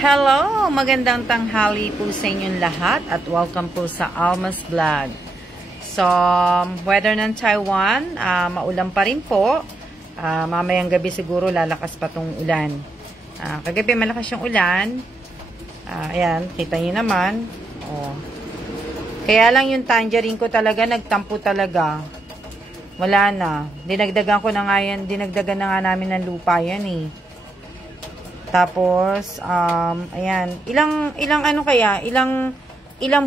Hello! Magandang tanghali po sa inyong lahat at welcome po sa Alma's Vlog. So, weather ng Taiwan, maulan pa rin po. Mamayang gabi siguro lalakas pa tong ulan. Kagabi malakas yung ulan. Ayan, kita nyo naman. Oh. Kaya lang yung tangerine ko talaga, nagtampo talaga. Wala na. Dinagdagan ko na nga yan, dinagdagan na nga namin ng lupa yan eh. Tapos, ayan, ilang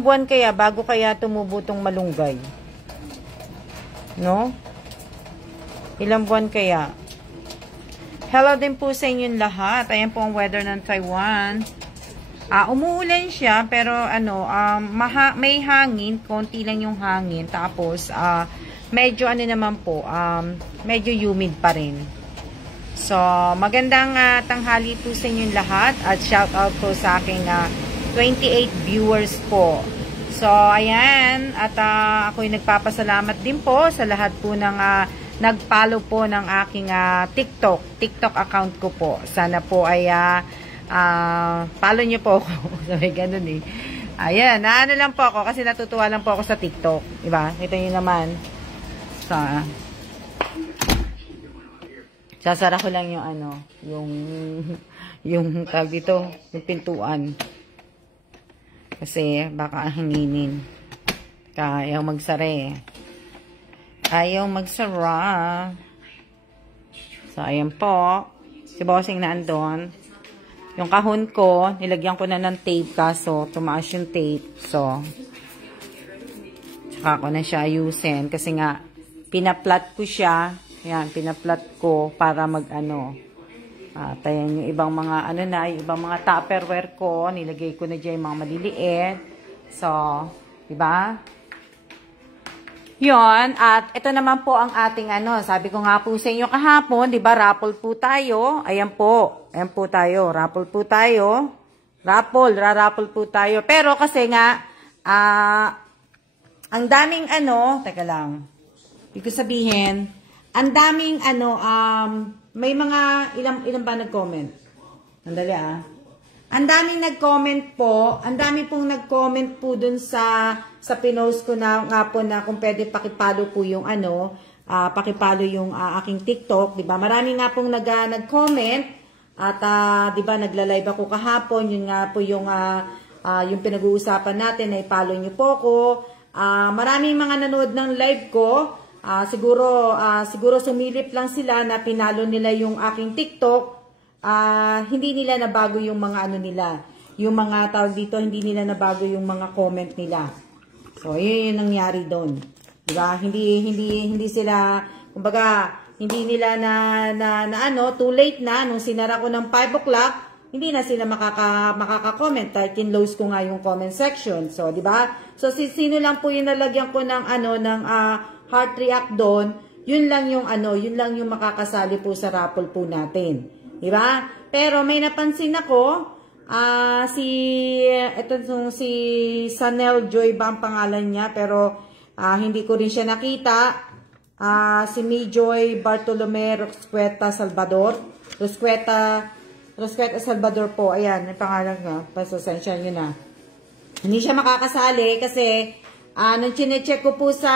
buwan kaya bago kaya tumubo tong malunggay? No? Ilang buwan kaya? Hello din po sa inyong lahat. Ayan po ang weather ng Taiwan. Umuulan siya, pero may hangin, konti lang yung hangin. Tapos, medyo naman po, medyo humid pa rin. So, magandang tanghali po sa inyong lahat at shout out po sa aking 28 viewers po. So, ayan, at ako'y nagpapasalamat din po sa lahat po ng nag-follow po ng aking TikTok account ko po. Sana po ay follow nyo po ako. Sabi, ganun eh. Ayan, lang po ako kasi natutuwa lang po ako sa TikTok. Diba? Ito nyo naman. So, sasara ko lang yung tag dito, yung pintuan. Kasi baka hanginin. Ayaw magsara eh. Ayaw magsara. So, ayan po. Si Bossing na andon. Yung kahon ko, nilagyan ko na ng tape kaso tumaas yung tape. So, tsaka ko na siya ayusin. Kasi nga, pinaplat ko siya. Yan, pinaplat ko para ayan yung ibang mga, yung ibang mga tupperware ko. Nilagay ko na dyan yung mga maliliit. So, diba? Yun, at ito naman po ang ating sabi ko nga po sa inyo kahapon, diba, raffle po tayo. Ayan po tayo, raffle po tayo. Raffle po tayo. Pero kasi nga, ang daming teka lang, ibig sabihin, ang daming may mga ilan ba nag-comment? Andali Ang daming nag-comment po, ang daming pong nag-comment po dun sa pinost ko na nga po na kung pwede pakipalo po yung pakipalo yung aking TikTok, 'di ba? Marami nga pong nag-comment at 'di ba nagla-live ako kahapon, yun nga po yung pinag-uusapan natin na i-follow niyo po ko. Maraming mga nanood ng live ko. Siguro sumilip lang sila na pinalo nila yung aking TikTok. Hindi nila nabago yung mga nila. Yung mga tawag dito, hindi nila nabago yung mga comment nila. So, yun yung nangyari doon. Diba? Hindi sila, kumbaga, hindi nila too late na, nung sinara ko ng 5 o'clock, hindi na sila makaka-comment. Kahit in-close ko nga yung comment section. So, diba? So, sino lang po yung nalagyan ko ng heart react doon, yun lang yung makakasali po sa raffle po natin. Diba? Pero may napansin ako, si Sanel Joy ba ang pangalan niya, pero hindi ko rin siya nakita. Si May Joy Bartolome Rosqueta Salvador. Rosqueta Salvador po. Ayan, yung pangalan niya. Pasasensya nyo na. Hindi siya makakasali kasi nung chinecheck ko po sa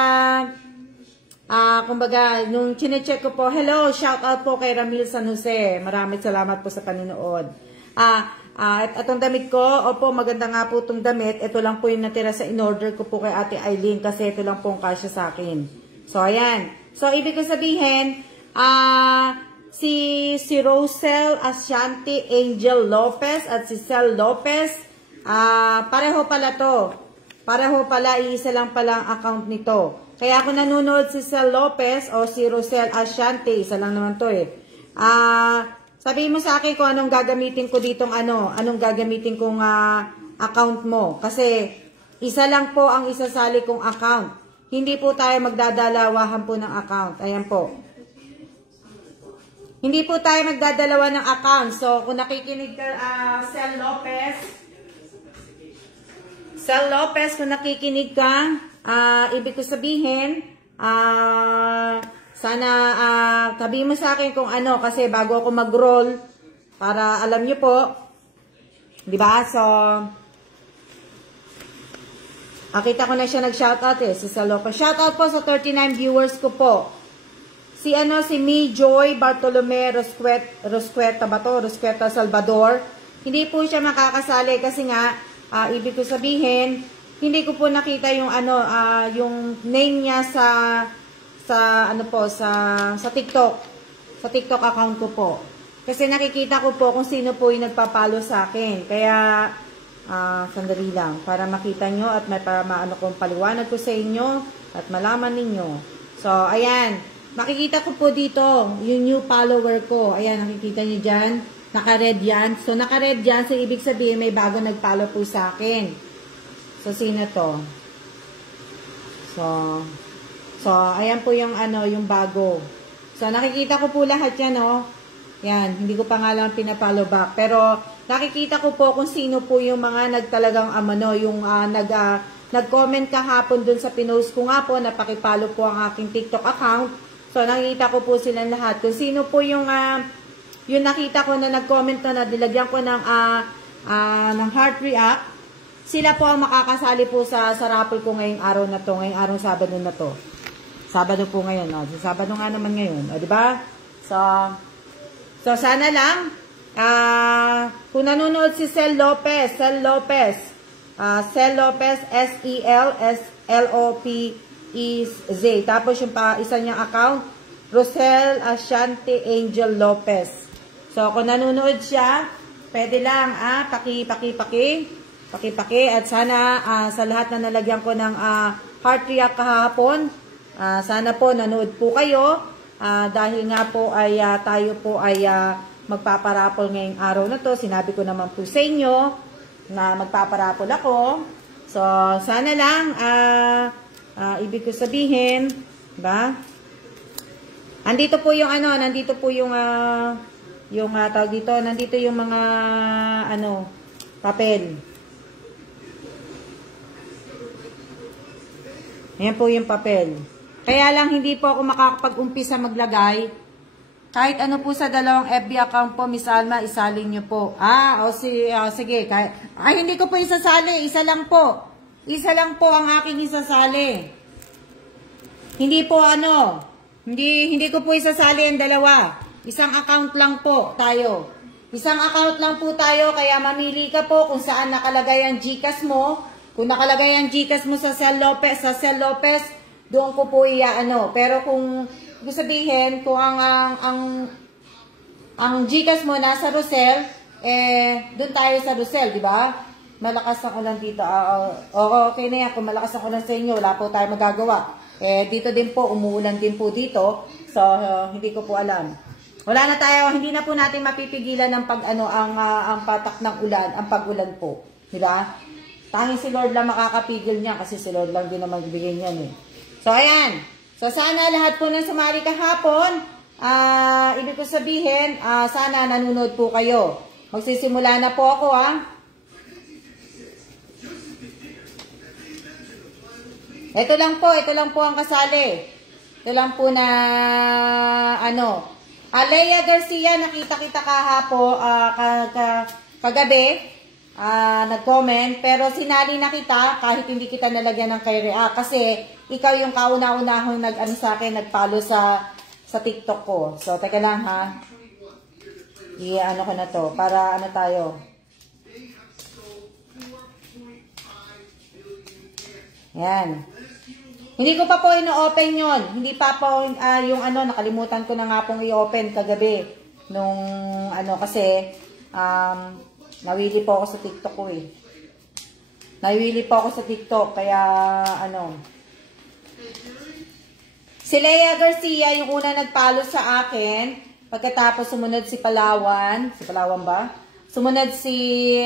kumbaga, nung chinecheck ko po, hello, shout out po kay Ramil San Jose. Maraming salamat po sa panonood. Itong damit ko, opo, maganda nga po itong damit. Ito lang po yung natira sa in-order ko po kay Ate Eileen kasi ito lang po ang kasya sa akin. So, ayan. So, ibig ko sabihin, si Rosel Ashanti Angel Lopez at si Cel Lopez, pareho pala to. Pareho pala, iisa lang pala ang account nito. Kaya kung nanonood si Cel Lopez o si Rosel Ashanti, isa lang naman to eh. Sabihin mo sa akin kung anong gagamitin ko ditong anong gagamitin kong account mo. Kasi isa lang po ang isasali kong account. Hindi po tayo magdadalawahan po ng account. Ayan po. Hindi po tayo magdadalawa ng account. So, kung nakikinig ka, Cel Lopez, kung nakikinig ka, ibig ko sabihin, sana sabihin mo sa akin kung kasi bago ako mag-roll, para alam nyo po, Di ba? So, nakita ko na siya nag-shoutout eh, si Saloco. Shoutout po sa 39 viewers ko po. Si Mi Joy Bartolome Rosqueta ba to? Rosqueta Salvador. Hindi po siya makakasali kasi nga, ibig ko sabihin, hindi ko po nakita yung yung name niya sa TikTok. Sa TikTok account ko po. Kasi nakikita ko po kung sino po yung nagpapalo sa akin. Kaya, sandali lang. Para makita nyo at para maano kong paliwanag ko sa inyo at malaman ninyo. So, ayan. Makikita ko po dito yung new follower ko. Ayan, nakikita nyo dyan. Naka-red yan. So, naka-red yan. So, ibig sabihin may bago nagpalo po sa akin. So, sino to? So, ayan po yung yung bago. So, nakikita ko po lahat yan, oh. Yan, hindi ko pa nga lang pinapollow back. Pero, nakikita ko po kung sino po yung mga nagtalagang nag-comment kahapon dun sa pinost ko nga po, napakipollow po ang aking TikTok account. So, nakikita ko po silang lahat. Kung sino po yung nakita ko na nag-comment na nilagyan ko ng heart react, sila po ang makakasali po sa raffle ko ngayong araw na to, ngayong araw Sabado na to. Sabado po ngayon, no? Sabado nga naman ngayon, o, diba? So, sana lang, kung nanonood si Sel Lopez, SELLOPEZ, tapos yung isa niyang account, Rosel Ashanti Angel Lopez. So, kung nanonood siya, pwede lang, paki, at sana, sa lahat na nalagyan ko ng heart react kahapon, sana po nanood po kayo, dahil nga po ay tayo po ay magpaparapol ngayong araw na to. Sinabi ko naman po sa inyo na magpaparapol ako. So, sana lang, ibig ko sabihin, ba? Andito po yung tawag dito, nandito yung mga, papel. Ayan po yung papel. Kaya lang, hindi po ako makakapag-umpisa maglagay. Kahit ano po sa dalawang FB account po, Miss Alma, isalin nyo po. Sige. Hindi ko po isasali. Isa lang po. Isa lang po ang aking isasali. Hindi po hindi ko po isasali ang dalawa. Isang account lang po tayo. Isang account lang po tayo, kaya mamili ka po kung saan nakalagay ang GCash mo. Kung nakalagay ang GCash mo sa Sel Lopez, doon ko po Pero kung sabihin, kung ang GCash mo nasa Rosel, doon tayo sa Rosel, di ba? Malakas ang ulan dito. Okay na yan. Kung malakas ang ulan sa inyo, wala po tayo magagawa. Dito din po, umuulan din po dito. So, hindi ko po alam. Wala na tayo, hindi na po natin mapipigilan ng ang patak ng ulan, ang pag-ulan po. Di ba? Tanging si Lord lang makakapigil niya kasi si Lord lang din na magbigay niyan eh. So, ayan. So, sana lahat po ng sumali kahapon, ibig ko sabihin, sana nanonood po kayo. Magsisimula na po ako, Ito lang po ang kasali. Ito lang po na, Alea Garcia, nakita kita kahapon, kagabi, nag-comment, pero sinali na kita kahit hindi kita nalagyan ng kay react kasi ikaw yung kauna-unahong sa akin, nag-follow sa TikTok ko. So, teka lang ha. Ko na to para tayo. Yan. Hindi ko pa po ino-open yon. Hindi pa po yung nakalimutan ko na nga pong i-open kagabi. Nung kasi nawili po ako sa TikTok ko eh. Nawili po ako sa TikTok kaya Si Lea Garcia yung una nagpalo sa akin. Pagkatapos sumunod si Palawan. Si Palawan ba? Sumunod si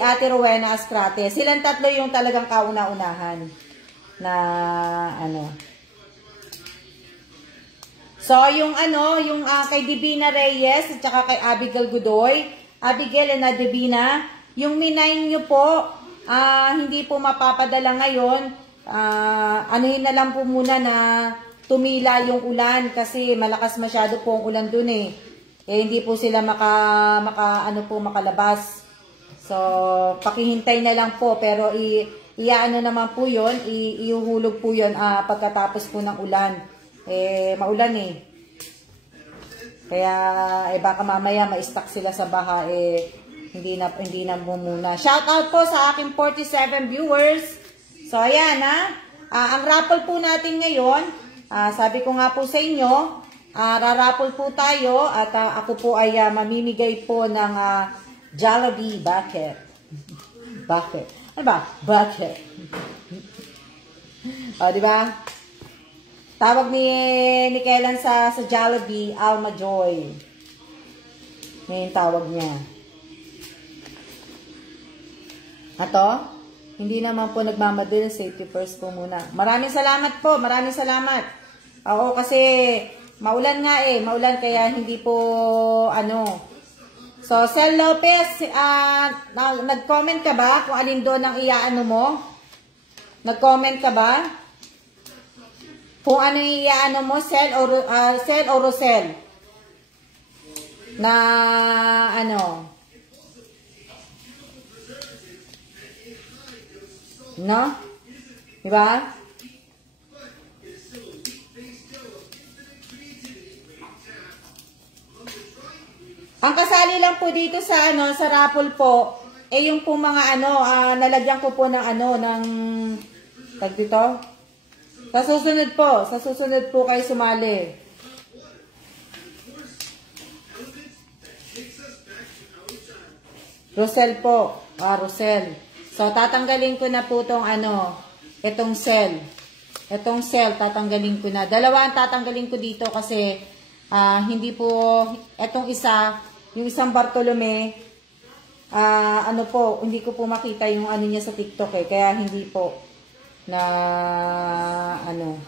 Ate Rowena Ascrate. Silang tatlo yung talagang kauna-unahan na So, yung kay Divina Reyes at saka kay Abigail Godoy, Abigail and Divina, yung minay nyo po, hindi po mapapadala ngayon. Anuhin na lang po muna na tumila yung ulan kasi malakas masyado po ang ulan dun eh. Hindi po sila makalabas. So, pakihintay na lang po. Pero, iyaano naman po yun. Iuhulog po yun pagkatapos po ng ulan. Maulan eh. Kaya, baka mamaya ma-stuck sila sa baha. Hindi na muna. Shout out po sa aking 47 viewers. So, ayan ang raffle po natin ngayon, sabi ko nga po sa inyo, raraffle po tayo at ako po ay mamimigay po ng Jollibee bucket. Bucket. Ano ba? Bucket. O, diba? Tawag ni Kailan sa Jollibee, Alma Joy. Yan yung tawag niya. Ato, hindi naman po nagmamadali, safety first po muna. Maraming salamat po, maraming salamat. Oo, kasi maulan nga maulan kaya hindi po So, Sel Lopez, nag-comment ka ba kung alin doon ang iaano mo? Nag-comment ka ba? Kung ano yung iaano mo, Sel o Rosel? Na no? Diba? Ang kasali lang po dito sa sa raffle po, yung po mga nalagyan ko po ng ng tag dito. Sa susunod po kayo sumali. Rosel po. Rosel. So, tatanggalin ko na po itong itong cell. Itong cell, tatanggalin ko na. Dalawa ang tatanggalin ko dito kasi hindi po, itong isa, yung isang Bartolome, hindi ko po makita yung niya sa TikTok kaya hindi po na ano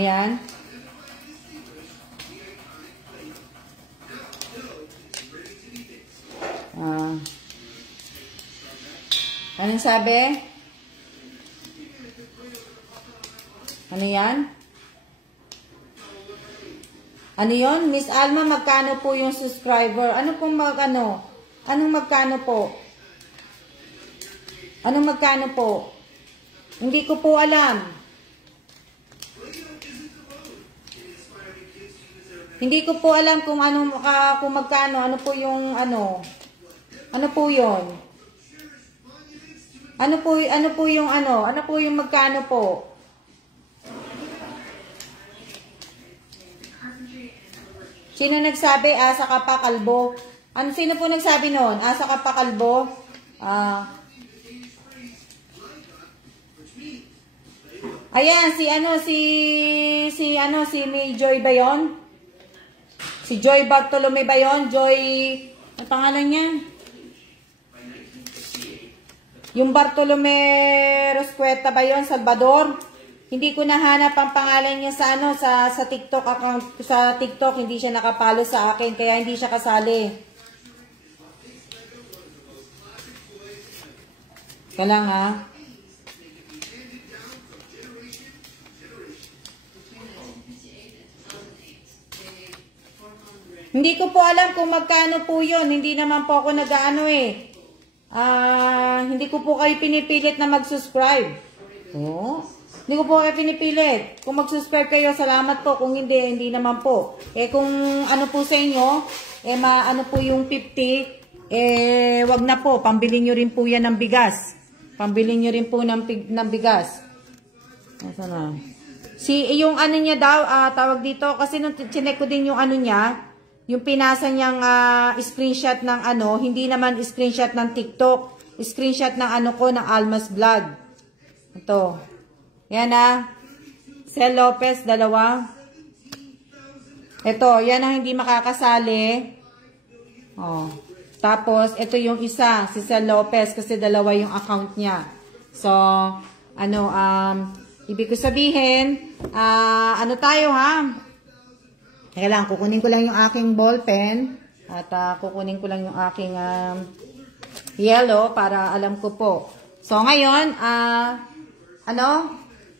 yan? Anong sabi? Ano yan? Ano yun? Miss Alma, magkano po yung subscriber? Ano pong Anong magkano po? Anong magkano po? Hindi ko po alam. Hindi ko po alam kung kung magkano. Ano po yung Ano po yun? Ano po yung magkano po? Sino nagsabi, asa ka pa, kalbo? Sino po nagsabi noon? Asa ka pa, kalbo? Ayan, si May Joy ba yun? Si Joy Bartolome ba yun? Joy, ang pangalan niya? Yung Bartolome Rosqueta ba yun? Salvador? Hindi ko nahanap ang pangalan niya sa TikTok account. Sa TikTok, hindi siya nakapalo sa akin, kaya hindi siya kasali. Kaya lang Hindi ko po alam kung magkano po yun. Hindi naman po ako hindi ko po kayo pinipilit na mag-subscribe. Hindi ko po kayo pinipilit. Kung mag-subscribe kayo, salamat po. Kung hindi, hindi naman po. Kung ano po sa inyo, po yung 50, wag na po. Pambili nyo rin po yan ng bigas. Pambili nyo rin po ng bigas. Nasaan na? Yung niya daw, tawag dito, kasi nung chinek ko din yung niya, yung pinasa niyang screenshot ng hindi naman screenshot ng TikTok, screenshot ng ng Alma's Vlog. Ito. Yan Sel Lopez, 2. Ito, yan ang hindi makakasali. Tapos, ito yung isa, si Sel Lopez, kasi 2 yung account niya. So, ibig ko sabihin, tayo Kaya lang, kukunin ko lang yung aking ball pen at kukunin ko lang yung aking yellow para alam ko po. So, ngayon,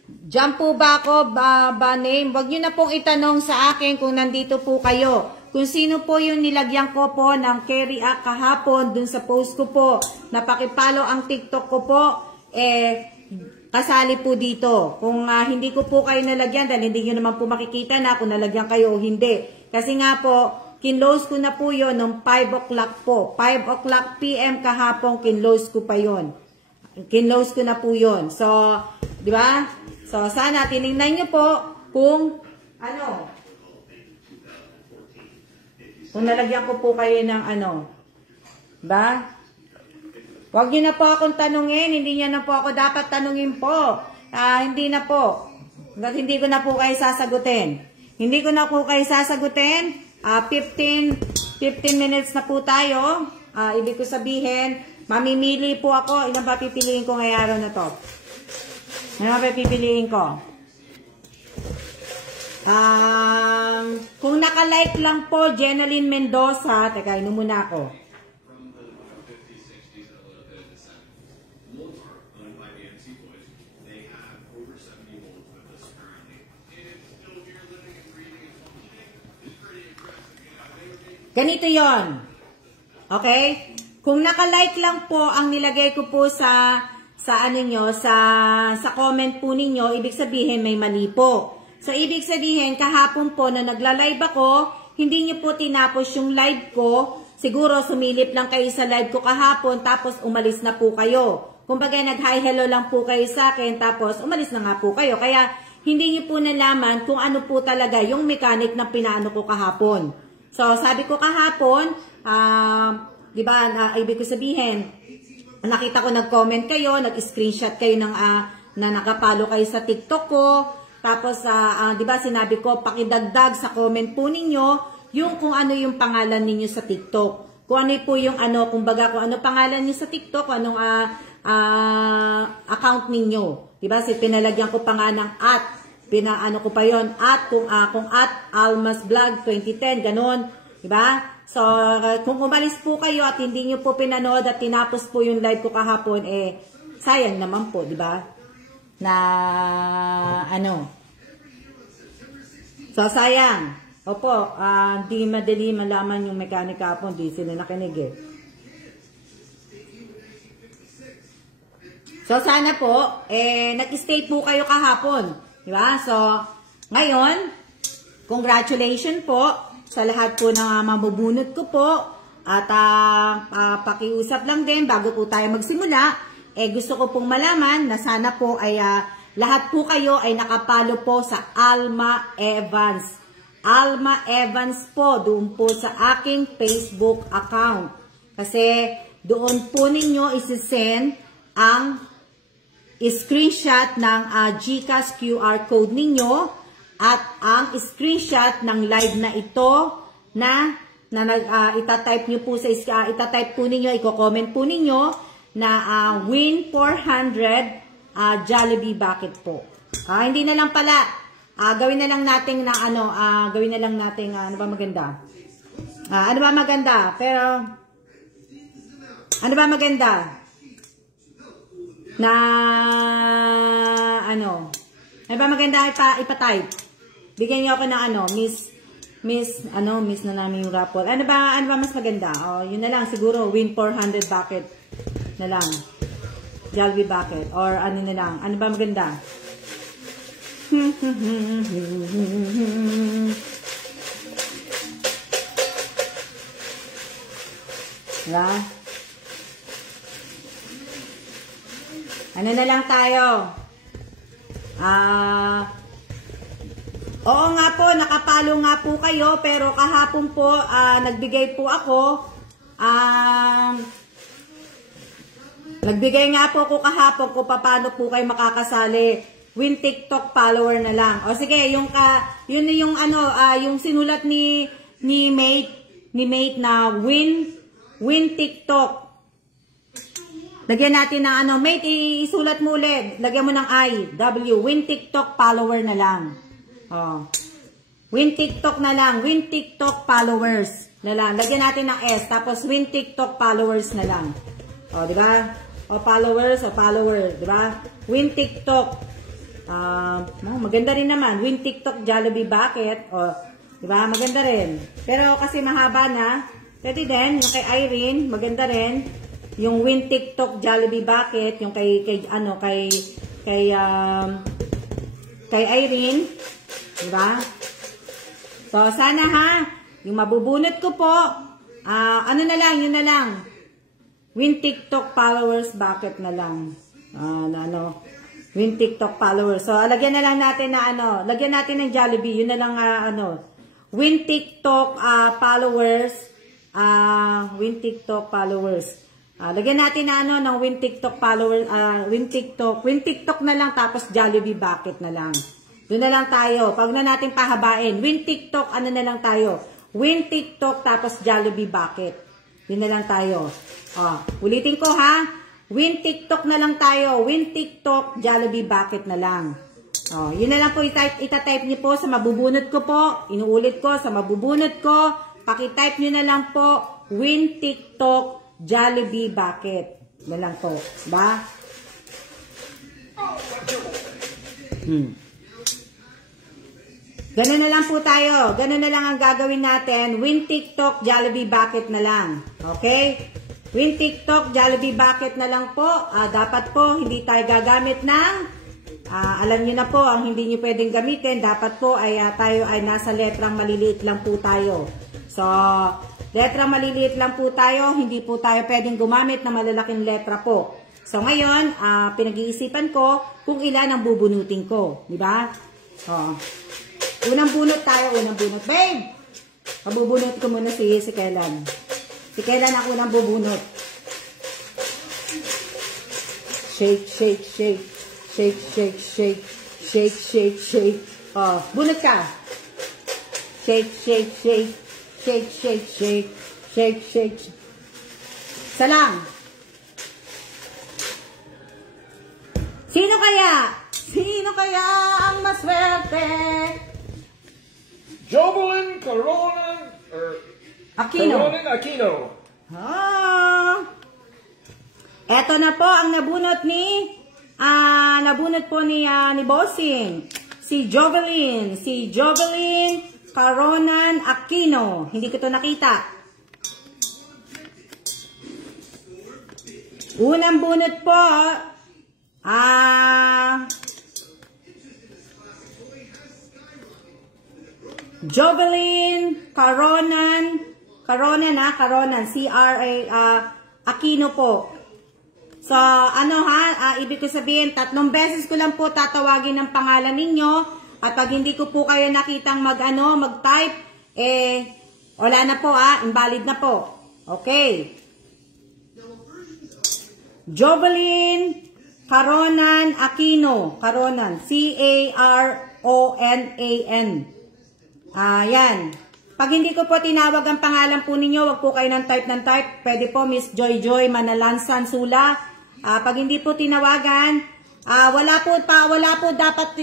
Diyan po ba ako, ba name? Huwag nyo na pong itanong sa akin kung nandito po kayo. Kung sino po yung nilagyan ko po ng carry kahapon dun sa post ko po, napakipalo ang TikTok ko po, kasali po dito. Kung hindi ko po kayo nalagyan, dahil hindi nyo naman po makikita na kung nalagyan kayo o hindi. Kasi nga po, kinlose ko na po yun ng 5 o'clock po. 5 o'clock PM kahapon, kinlose ko pa yun. Kinlose ko na po yun. So, di ba? So, sana tinignan nyo po kung kung nalagyan ko po kayo ng ba? Huwag nyo na po akong tanungin, hindi nyo na po ako dapat tanungin po. Hindi na po. Hindi ko na po kayo sasagutin. Hindi ko na po kayo sasagutin. 15 minutes na po tayo. Ibig ko sabihin, mamimili po ako. Ilan ba pipiliin ko ngayong araw na to? Ano ba pipiliin ko? Kung naka-like lang po, Jeneline Mendoza. Teka, inom muna ako. Ganito yon. Okay? Kung naka-like lang po ang nilagay ko po sa comment po ninyo, ibig sabihin may mali po. So, ibig sabihin, kahapon po na nagla-live ako, hindi nyo po tinapos yung live ko. Siguro, sumilip lang kayo sa live ko kahapon, tapos umalis na po kayo. Kumbaga, nag-hi hello lang po kayo sa akin, tapos umalis na nga po kayo. Kaya, hindi nyo po nalaman kung ano po talaga yung mechanic na pinaano ko kahapon. So, sabi ko kahapon, di ba, ibig ko sabihin, nakita ko nag-comment kayo, nag-screenshot kayo ng, na nakapalo kayo sa TikTok ko. Tapos, di ba, sinabi ko, pakidagdag sa comment po ninyo, yung kung ano yung pangalan ninyo sa TikTok. Kung ano po yung kumbaga, kung ano pangalan niyo sa TikTok, kung anong account ninyo. Di ba, pinalagyan ko pa nga ng pinaano ko pa yon kung Almas Vlog 2010, ganun. Di ba? So, kung umalis po kayo at hindi nyo po pinanood at tinapos po yung live ko kahapon, sayang naman po, di ba? Na, So, sayang. Opo, di madali malaman yung mechanic kahapon, di sila nakinig So, sana po, nag-stay po kayo kahapon. Di ba? So, ngayon, congratulations po sa lahat po ng mabubunot ko po. At pakiusap lang din bago po tayo magsimula. Gusto ko pong malaman na sana po ay lahat po kayo ay nakapalo po sa Alma Evans. Alma Evans po, doon po sa aking Facebook account. Kasi doon po ninyo isi-send ang screenshot ng GCash QR code ninyo at ang screenshot ng live na ito na itatype nyo po itatype po ninyo, i-comment po ninyo na win 400 Jollibee bucket po. Hindi na lang pala, gawin na lang natin na gawin na lang natin ano ba maganda? Ano ba maganda? Pero ano ba maganda? Na ano ba maganda ipa-type. Bigyan niyo ako ng miss na namin yung raffle. Ano ba mas maganda? Yun na lang siguro win 400 bucket na lang. Jollibee bucket or ano na lang. Ano ba maganda? Diba? Ano na lang tayo? Oo nga po, nakapalo nga po kayo, pero kahapon po, nagbigay po ako, nagbigay nga po ako kahapon kung paano po kayo makakasali. Win TikTok follower na lang. O sige, yun yung yung sinulat ni Mate na win TikTok. Lagyan natin ng Mate, isulat mo ulit. Lagyan mo ng W. Win TikTok follower na lang. Win TikTok na lang. Win TikTok followers na lang. Lagyan natin ng S. Tapos win TikTok followers na lang. Di ba? Followers, di ba? Win TikTok. Maganda rin naman. Win TikTok Jollibee Bucket. O, diba? Maganda rin. Pero kasi mahaba na. Pwede din. Yung kay Irene, maganda rin. Yung Win TikTok Jollibee Bucket. Yung kay Irene. Diba? So, sana ha. Yung mabubunot ko po. Ano na lang, yun na lang. Win TikTok followers bucket na lang. Win TikTok followers. So, lagyan na lang natin na lagyan natin ng Jollibee. Yun na lang Win TikTok followers. Win TikTok followers. Lagyan natin na ng Win TikTok followers. Win TikTok na lang tapos Jollibee bucket na lang. Doon na lang tayo. Pag na natin pahabain. Win TikTok, na lang tayo. Win TikTok tapos Jollibee bucket. Yun na lang tayo. Ulitin ko ha. Win TikTok na lang tayo. Win TikTok, Jollibee bucket na lang. Yun na lang po itatype niyo po sa mabubunot ko po. Inuulit ko sa mabubunot ko. Pakitype niyo na lang po. Win TikTok, Jollibee bucket. Na lang po. Ba? Ganun na lang po tayo. Ganun na lang ang gagawin natin. Win TikTok, Jollibee bucket na lang. Okay? Win TikTok, Jollibee bucket na lang po. Dapat po, hindi tayo gagamit ng, alam nyo na po, ang hindi nyo pwedeng gamitin, dapat po ay tayo ay nasa letrang maliliit lang po tayo. So, letrang maliliit lang po tayo, hindi po tayo pwedeng gumamit ng malalaking letra po. So, ngayon, pinag-iisipan ko kung ilan ang bubunutin ko. Diba? Unang bunot tayo, unang bunot. Babe! Mabubunot ko muna si Kailan. Si Kailan ako nang bubunot. Shake, shake, shake. Shake, shake, shake. Shake, shake, shake. Bunot ka. Shake, shake, shake. Shake, shake, shake. Shake, shake. Salam. Sino kaya? Sino kaya ang maswerte? Jovelyn Coronan Aquino. Coronan Aquino. Eto na po ang nabunot po ni Bossing. Si Jovelyn Coronan Aquino. Hindi ko to nakita. Unang bunot po, Jovelyn Coronan, Aquino po. So, ibig ko sabihin, 3 beses ko lang po tatawagin ang pangalan ninyo. At pag hindi ko po kayo nakitang mag-type, wala na po, invalid na po. Okay. Jovelyn Coronan Aquino. Coronan. C-A-R-O-N-A-N. Yan. Pag hindi ko po tinawag ang pangalan po ninyo, wag po kayo ng type. Pwede po Miss Joy Joy Manalansan Sula. Pag hindi po tinawagan, wala po dapat,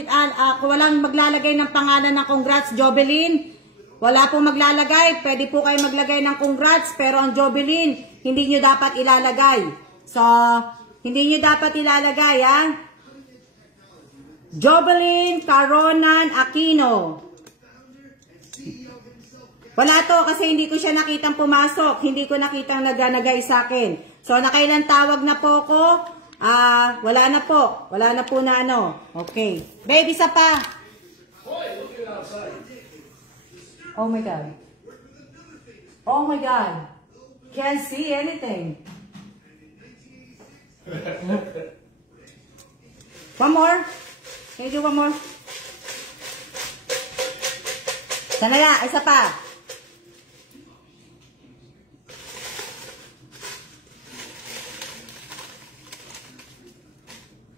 walang maglalagay ng pangalan ng congrats, Jovelyn. Wala po maglalagay. Pwede po kayo maglagay ng congrats, pero ang Jovelyn, hindi nyo dapat ilalagay. So, hindi nyo dapat ilalagay, Jovelyn Coronan Aquino. Wala to kasi hindi ko siya nakitang pumasok. Hindi ko nakitang naganagay sa akin. So, nakailan tawag na po ko? Wala na po. Wala na po na Okay. Baby, isa pa. Oh my God. Oh my God. Can't see anything. One more. Can you do one more? Sanaya, isa pa.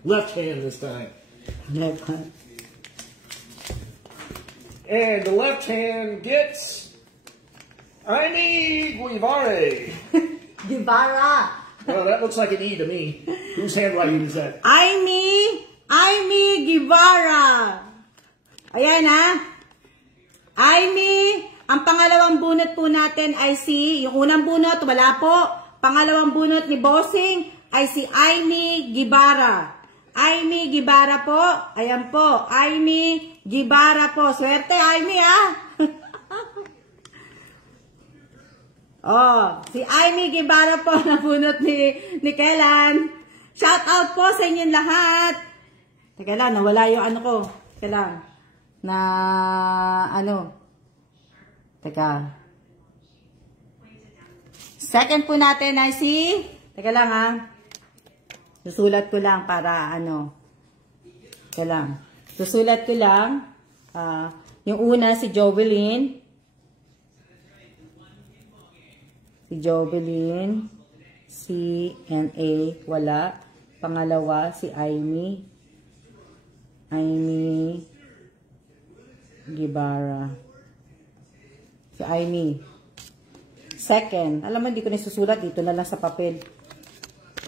Left hand this time. Left hand. And the left hand gets Aimee Guevara. Guevara. Well, that looks like an E to me. Whose handwriting is that? Aimee Guevara. Ayan Aimee, ang pangalawang bunot po natin ay yung unang bunot, wala po. Pangalawang bunot ni Bossing ay si Aimee Guevara. Aimee Gibara po. Ayan po. Aimee Gibara po. Swerte, Aimee, ah. Oh, si Aimee Gibara po nabunot ni Kellan. Shout out po sa inyong lahat. Teka lang, nawala yung ano ko. Teka lang. Na ano. Teka. Second po natin ay si. Teka lang ha. Susulat ko lang para ano. Teka lang. Susulat ko lang. Yung una si Jovelyn. Si Jovelyn, C-N-A, wala. Pangalawa, si Aimee. Aimee Gibara. Si Aimee. Second, alam mo, hindi ko na susulat. Dito na lang sa papel.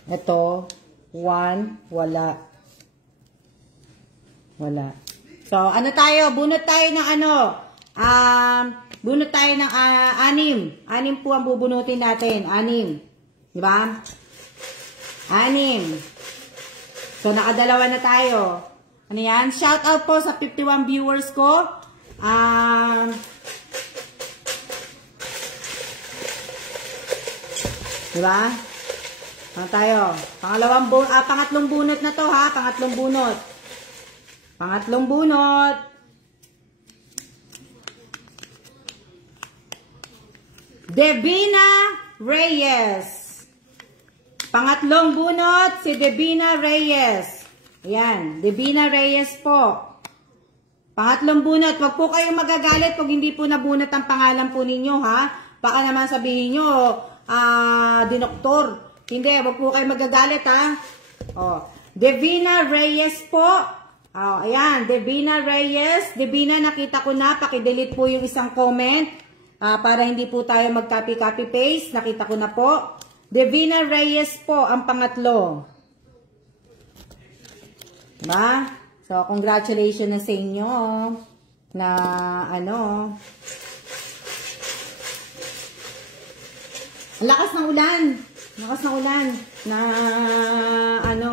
Ito, 1, wala. Wala. So, ano tayo? Bunot tayo ng ano? Bunot tayo ng 6. 6 po ang bubunutin natin. 6. Diba? 6. So, nakadalawa na tayo. Ano yan? Shout out po sa 51 viewers ko. Diba? Ano tayo? Pangatlong bunot na to ha. Pangatlong bunot. Pangatlong bunot. Devina Reyes. Pangatlong bunot, si Devina Reyes. Ayan, Devina Reyes po. Pangatlong bunot, wag po kayong magagalit pag hindi po nabunot ang pangalan po ninyo, ha? Baka naman sabihin nyo, dinoktor. Hindi, wag po kayong magagalit, ha? Oh, Devina Reyes po. Oh, ayan, Devina Reyes. Devina, nakita ko na, pakidelete po yung isang comment. Para hindi po tayo mag-copy paste. Nakita ko na po. Devina Reyes po ang pangatlo. Diba? So, congratulations na sa inyo. Na, ano. Ang lakas ng ulan. Lakas ng ulan. Na, ano.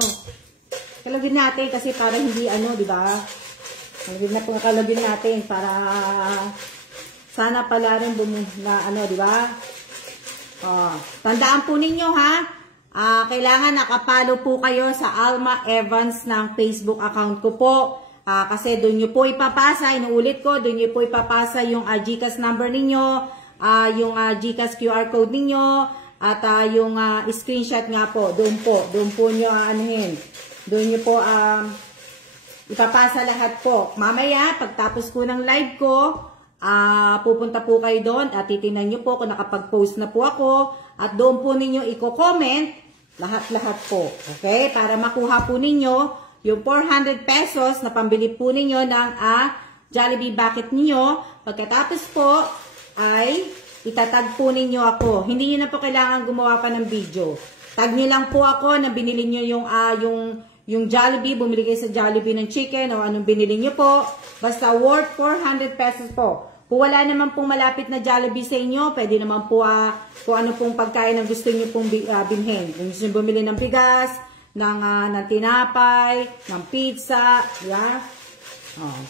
Kalagin natin kasi para hindi, ano, diba? Kalagin natin para... Sana pala rin ano, di ba? Oh, tandaan po ninyo ha. Kailangan nakapalo po kayo sa Alma Evans ng Facebook account ko po. Kasi doon nyo po ipapasa, inuulit ko, doon nyo po ipapasa yung GCash number ninyo, yung GCash QR code ninyo, at yung screenshot nga po, doon po nyo anuhin. Doon nyo po ipapasa lahat po. Mamaya, pagtapos ko ng live ko, pupunta po kayo doon at titingnan nyo po kung nakapag-post na po ako at doon po ninyo i-comment lahat-lahat po. Okay? Para makuha po ninyo yung 400 pesos na pambili po ninyo ng Jollibee bucket ninyo. Pagkatapos po ay itatag po ninyo ako. Hindi nyo na po kailangan gumawa pa ng video. Tag nyo lang po ako na binili nyo yung Jollibee, bumili kayo sa Jollibee ng chicken o anong binili nyo po. Basta worth 400 pesos po. Kung wala naman pong malapit na Jollibee sa inyo, pwede naman po kung ano pong pagkain ang gusto nyo pong bilhin. Kung gusto nyo bumili ng bigas, ng tinapay, ng pizza, yeah? Oh.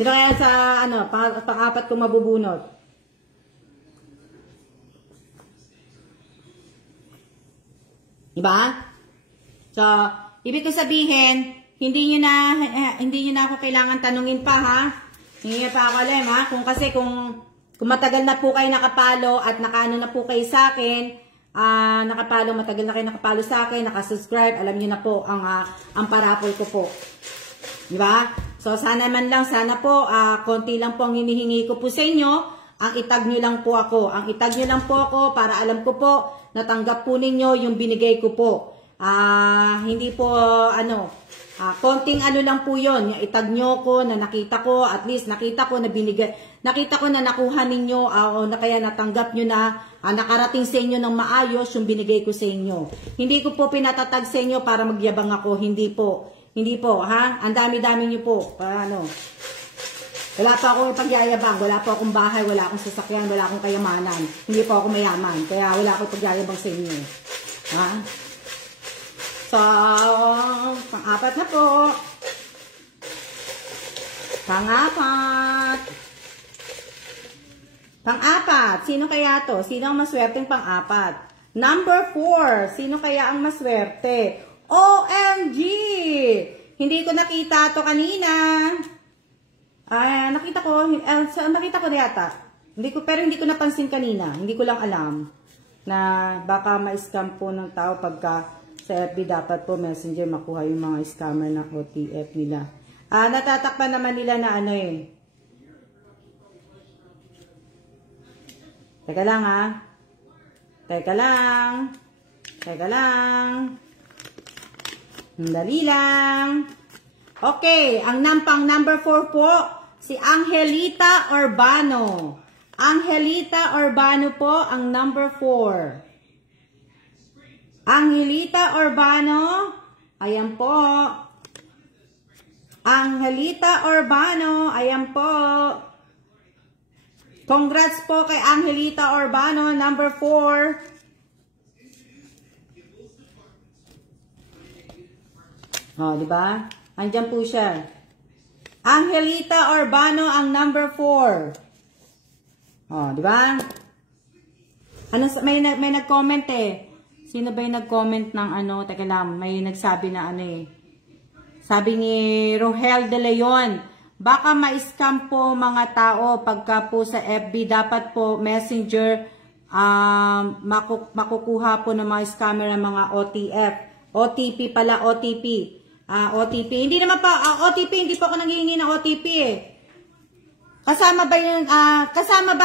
Sino kaya sa pang-apat kong mabubunot? Diba? So, ibig ko sabihin, hindi nyo na ako kailangan tanungin pa, ha? Hindi nyo pa ako alam, ha? Kung matagal na po kayo nakapalo at nakaano na po kayo sa akin, matagal na kayo nakapalo sa akin, nakasubscribe, alam nyo na po ang parapol ko po. Diba? So, sana po, konti lang po ang hinihingi ko po sa inyo, ang itag nyo lang po ako. Ang itag nyo lang po ako para alam ko po, natanggap po ninyo yung binigay ko po. Hindi po, konting lang po yun. Itag nyo ko na nakita ko, at least nakita ko na binigay, nakita ko na nakuha ninyo, o na kaya natanggap nyo na, nakarating sa inyo ng maayos yung binigay ko sa inyo. Hindi ko po pinatatag sa inyo para magyabang ako, hindi po. Hindi po, ha? Ang dami-dami nyo po. Wala pa akong ipagyayabang, wala pa akong bahay, wala akong sasakyan, wala akong kayamanan. Hindi pa ako mayaman, kaya wala akong ipagyayabang sa inyo. Ha? So, pang-apat na po. Pang-apat. Pang-apat. Sino kaya to? Sino ang maswerteng pang-apat? Number 4. Sino kaya ang maswerte? OMG! Hindi ko nakita to kanina. Nakita ko na yata. Pero hindi ko napansin kanina. Hindi ko lang alam na baka ma-scam po ng tao pagka sa FB dapat po Messenger makuha yung mga scammer ng OTF nila. Natatakpan naman nila na ano eh. Teka lang ha. Teka lang. Dali lang. Okay, ang nampang number 4 po, si Angelita Urbano. Angelita Urbano po ang number 4. Angelita Urbano, ayan po. Angelita Urbano, ayan po. Congrats po kay Angelita Urbano, number 4. Oh, di ba? Andiyan po siya. Angelita Urbano ang number 4. Oh, di ba? May nag-comment eh. Sino ba yung nag-comment ng ano? Teka lang, may nagsabi na ano eh. Sabi ni Rohel De Leon, baka ma-scam po mga tao pagka po sa FB. Dapat po Messenger makukuha po ng mga scammer ng mga OTF. OTP pala, OTP. OTP. Hindi naman pa, OTP, hindi pa ako nanghihingi ng OTP eh. Kasama ba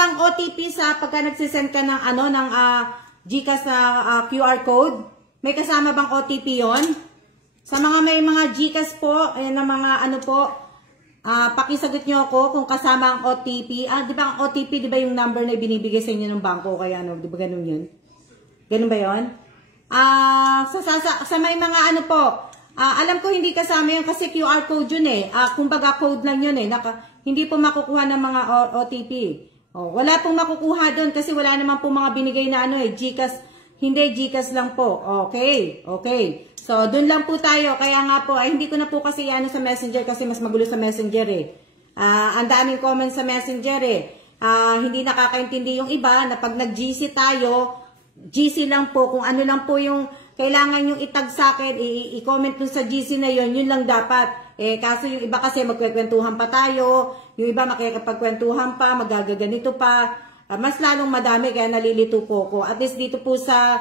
ang OTP sa pagka nagsisend ka ng ano, ng GCash na QR code? May kasama bang OTP yon? Sa mga may mga GCash po, na mga ano po, pakisagot nyo ako kung kasama ang OTP. Di ba ang OTP, di ba yung number na binibigay sa inyo ng bangko? Kaya ano, di ba ganun yun? Ganun ba yun? Sa may mga ano po, alam ko hindi kasama yun kasi QR code yun eh. Kumbaga code lang yun eh. Hindi po makukuha ng mga OTP. Wala pong makukuha doon kasi wala naman po mga binigay na ano eh. GCash, hindi GCash lang po. Okay. So, doon lang po tayo. Kaya nga po, hindi ko na po kasi ano sa Messenger kasi mas magulo sa Messenger eh. Ang daming comments sa Messenger eh. Hindi nakakaintindi yung iba na pag nag-GC tayo, GC lang po. Kung ano lang po yung kailangan yung itag sa akin, i-comment dun sa GC na yun lang dapat. Kasi yung iba kasi magkwekwentuhan pa tayo, yung iba makikipagkwentuhan pa, magagaganito pa, mas lalong madami kaya nalilito po ko. At least dito po sa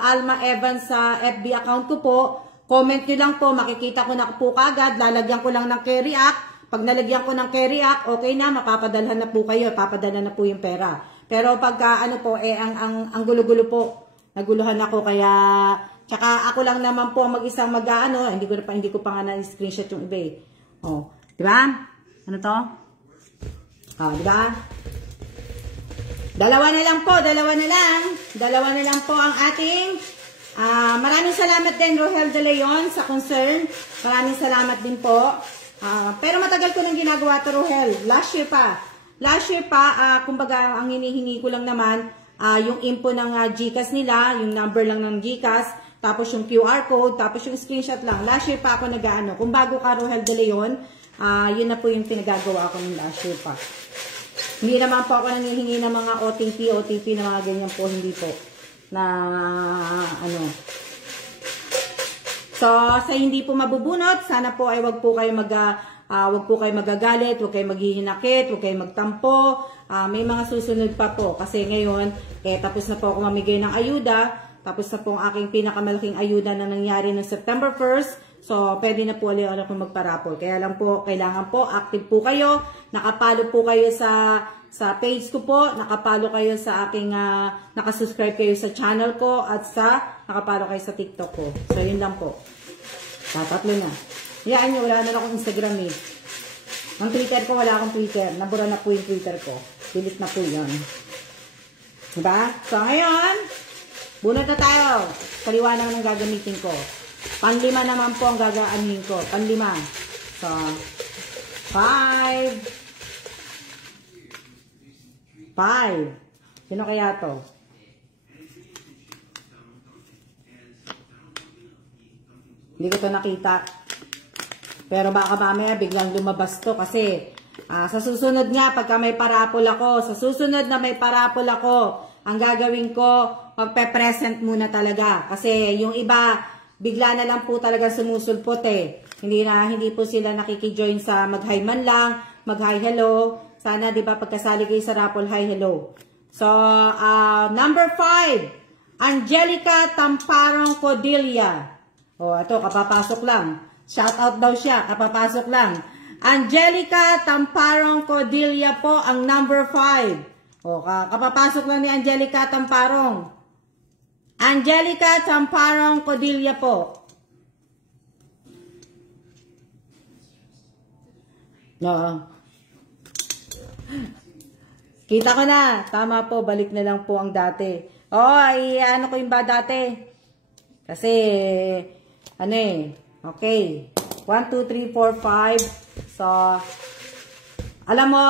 Alma Evans sa FB account ko po, comment nyo lang po, makikita ko na po kagad, lalagyan ko lang ng carry act. Pag nalagyan ko ng carry act, okay na, mapapadalhan na po kayo, papadala na po yung pera. Pero pagka ano po, ang gulo-gulo po, naguluhan ako kaya tsaka ako lang naman po mag-isang mag-ano, hindi ko pa nga na-screenshot yung iba eh. Di ba? Ano to? Di ba? Dalawa na lang po ang ating maraming salamat din Rohel De Leon sa concern. Maraming salamat din po. Pero matagal ko nang ginagawa to, Rohel. Last year pa, kumbaga ang hinihingi ko lang naman yung info ng GCash nila, yung number lang ng GCash, tapos yung QR code, tapos yung screenshot lang. Last year pa ako nag-ano. Kung bago ka Rohel De Leon, yun na po yung pinagagawa ko ng last year pa. Hindi naman po ako nangihingi ng mga OTP na mga ganyan po, hindi po. Na ano. So, sa hindi po mabubunot, sana po ay wag po kayo magagalit, wag kayo maghihinakit, wag kayo magtampo. May mga susunod pa po kasi ngayon tapos na po ako mamigay ng ayuda, tapos na po ang aking pinakamalaking ayuda na nangyari noong September 1st. So, pwede na po ulit ako magparapol. Kaya lang po, kailangan po, active po kayo, nakapalo po kayo sa page ko po, nakapalo kayo sa aking, nakasubscribe kayo sa channel ko, at nakapalo kayo sa TikTok ko. So, yun lang po. Tatlo na. Hayaan nyo, wala na akong Instagram eh. Ang Twitter ko, wala akong Twitter. Nabura na po yung Twitter ko. Delete na po yun. Diba? So, ngayon, bunot na tayo. Paliwanag ng gagamitin ko. Panlima naman po ang gagaanin ko. Panlima. So, 5. Sino kaya to? Hindi ko to nakita. Pero baka mamaya biglang lumabas to kasi sa susunod nga, pagka may parapol ako, sa susunod na may parapol ako, ang gagawin ko, magpe-present muna talaga. Kasi yung iba, bigla na lang po talaga sumusulpot eh. Hindi po sila nakikijoin sa mag-hi man lang, mag-hi hello. Sana, di ba, pagkasali kayo sa raffle, hi hello. So, number 5, Angelica Tamparong Codilla. Oh, ito, kapapasok lang. Shout out daw siya, kapapasok lang. Angelica Tamparong Codilla po ang number 5. O, kapapasok lang ni Angelica Tamparong. Angelica Tamparong Codilla po. No. Kita ko na. Tama po, balik na lang po ang dati. Ano ko yung ba dati? Kasi, okay. 1, 2, 3, 4, 5. So, alam mo,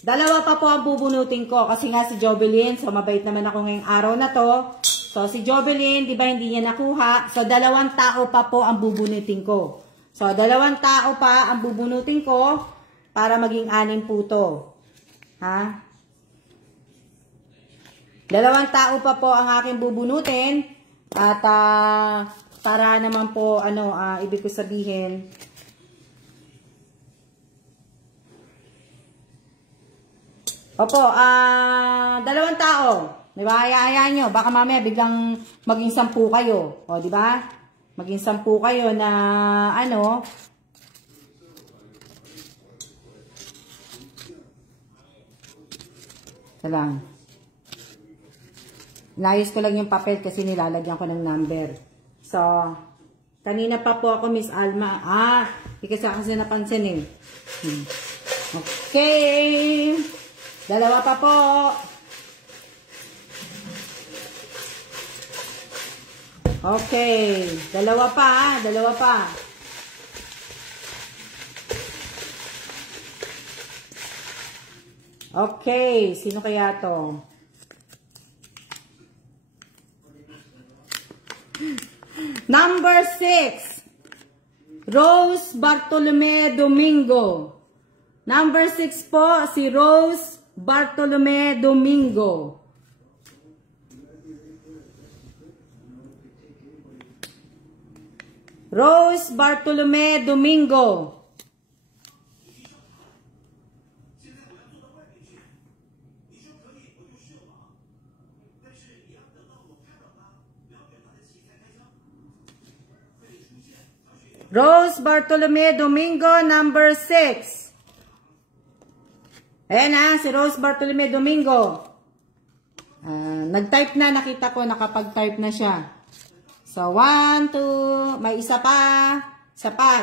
dalawa pa po ang bubunutin ko kasi nga si Jobelyn, so mabait naman ako ngayong araw na to. So, si Jobelyn, di ba hindi niya nakuha? So, 2 tao pa po ang bubunutin ko. So, 2 tao pa ang bubunutin ko para maging 6 po to. Ha? 2 tao pa po ang aking bubunutin at para naman po, ibig ko sabihin, opo, 2 tao. Di ba? Hayaan nyo. Baka mamaya biglang maging 10 kayo. O, di ba? Maging 10 kayo na, lang. Layos ko lang yung papel kasi nilalagyan ko ng number. So, kanina pa po ako, Miss Alma. Hindi kasi napansin eh. Okay. 2 pa po. Okay. 2 pa, 2 pa. Okay. Sino kaya to? Number 6. Rose Bartolome Domingo. Number 6 po, si Rose Bartolome Domingo. Rose Bartolome Domingo. Rose Bartolome Domingo, number 6. Ayan na, si Rose Bartolome Domingo. Nag-type na, nakita ko, nakapag-type na siya. So, 1, 2, may isa pa. Isa pa.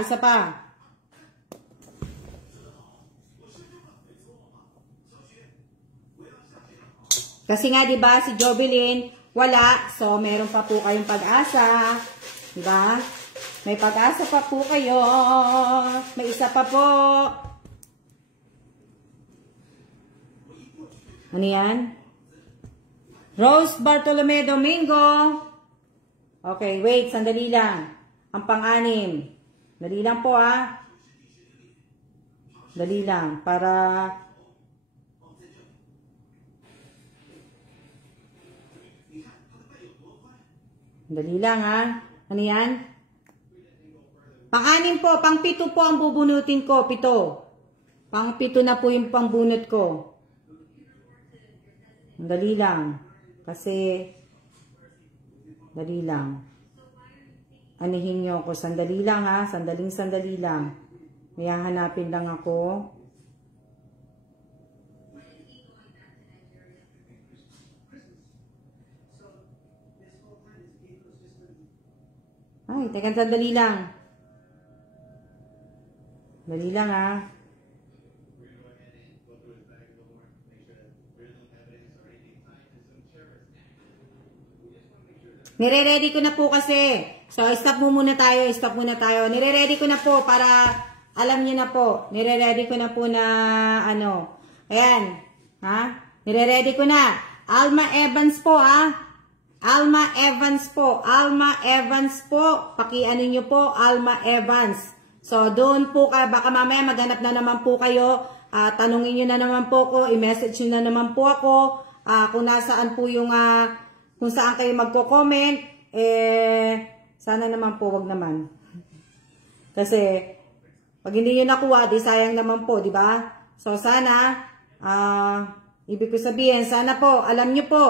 Kasi nga, di ba, si Jobelyn, wala. So, meron pa po kayong pag-asa. Di ba? May pag-asa pa po kayo. May isa pa po. Ano yan? Rose Bartolome Domingo. Okay, wait. Sandali lang. Ang pang-6. Dali lang po Dali lang. Para... Dali lang Ano yan? Pang-6 po. Pang-7 po ang bubunutin ko. 7. Pang-7 na po yung pangbunot ko. Dali lang. Kasi, dali lang. Anihin nyo ako. Sandali lang Sandali lang. May hanapin lang ako. Ay, teka, sandali lang. Dali lang Nire-ready ko na po kasi. So, stop muna tayo. Nire-ready ko na po para alam niyo na po, nire-ready ko na po na, ano, ayan, ha? Nire-ready ko na. Alma Evans po, ha? Alma Evans po. Alma Evans po. Pakiano niyo po, Alma Evans. So, doon po ka, baka mamaya maghanap na naman po kayo. Tanungin niyo na naman po ko, i-message niyo na naman po ako. Kung nasaan po yung, kung saan kayo magko-comment, sana naman po, wag naman. Kasi, pag hindi nyo nakuha, di sayang naman po, di ba? So, sana, ibig ko sabihin, sana po, alam nyo po,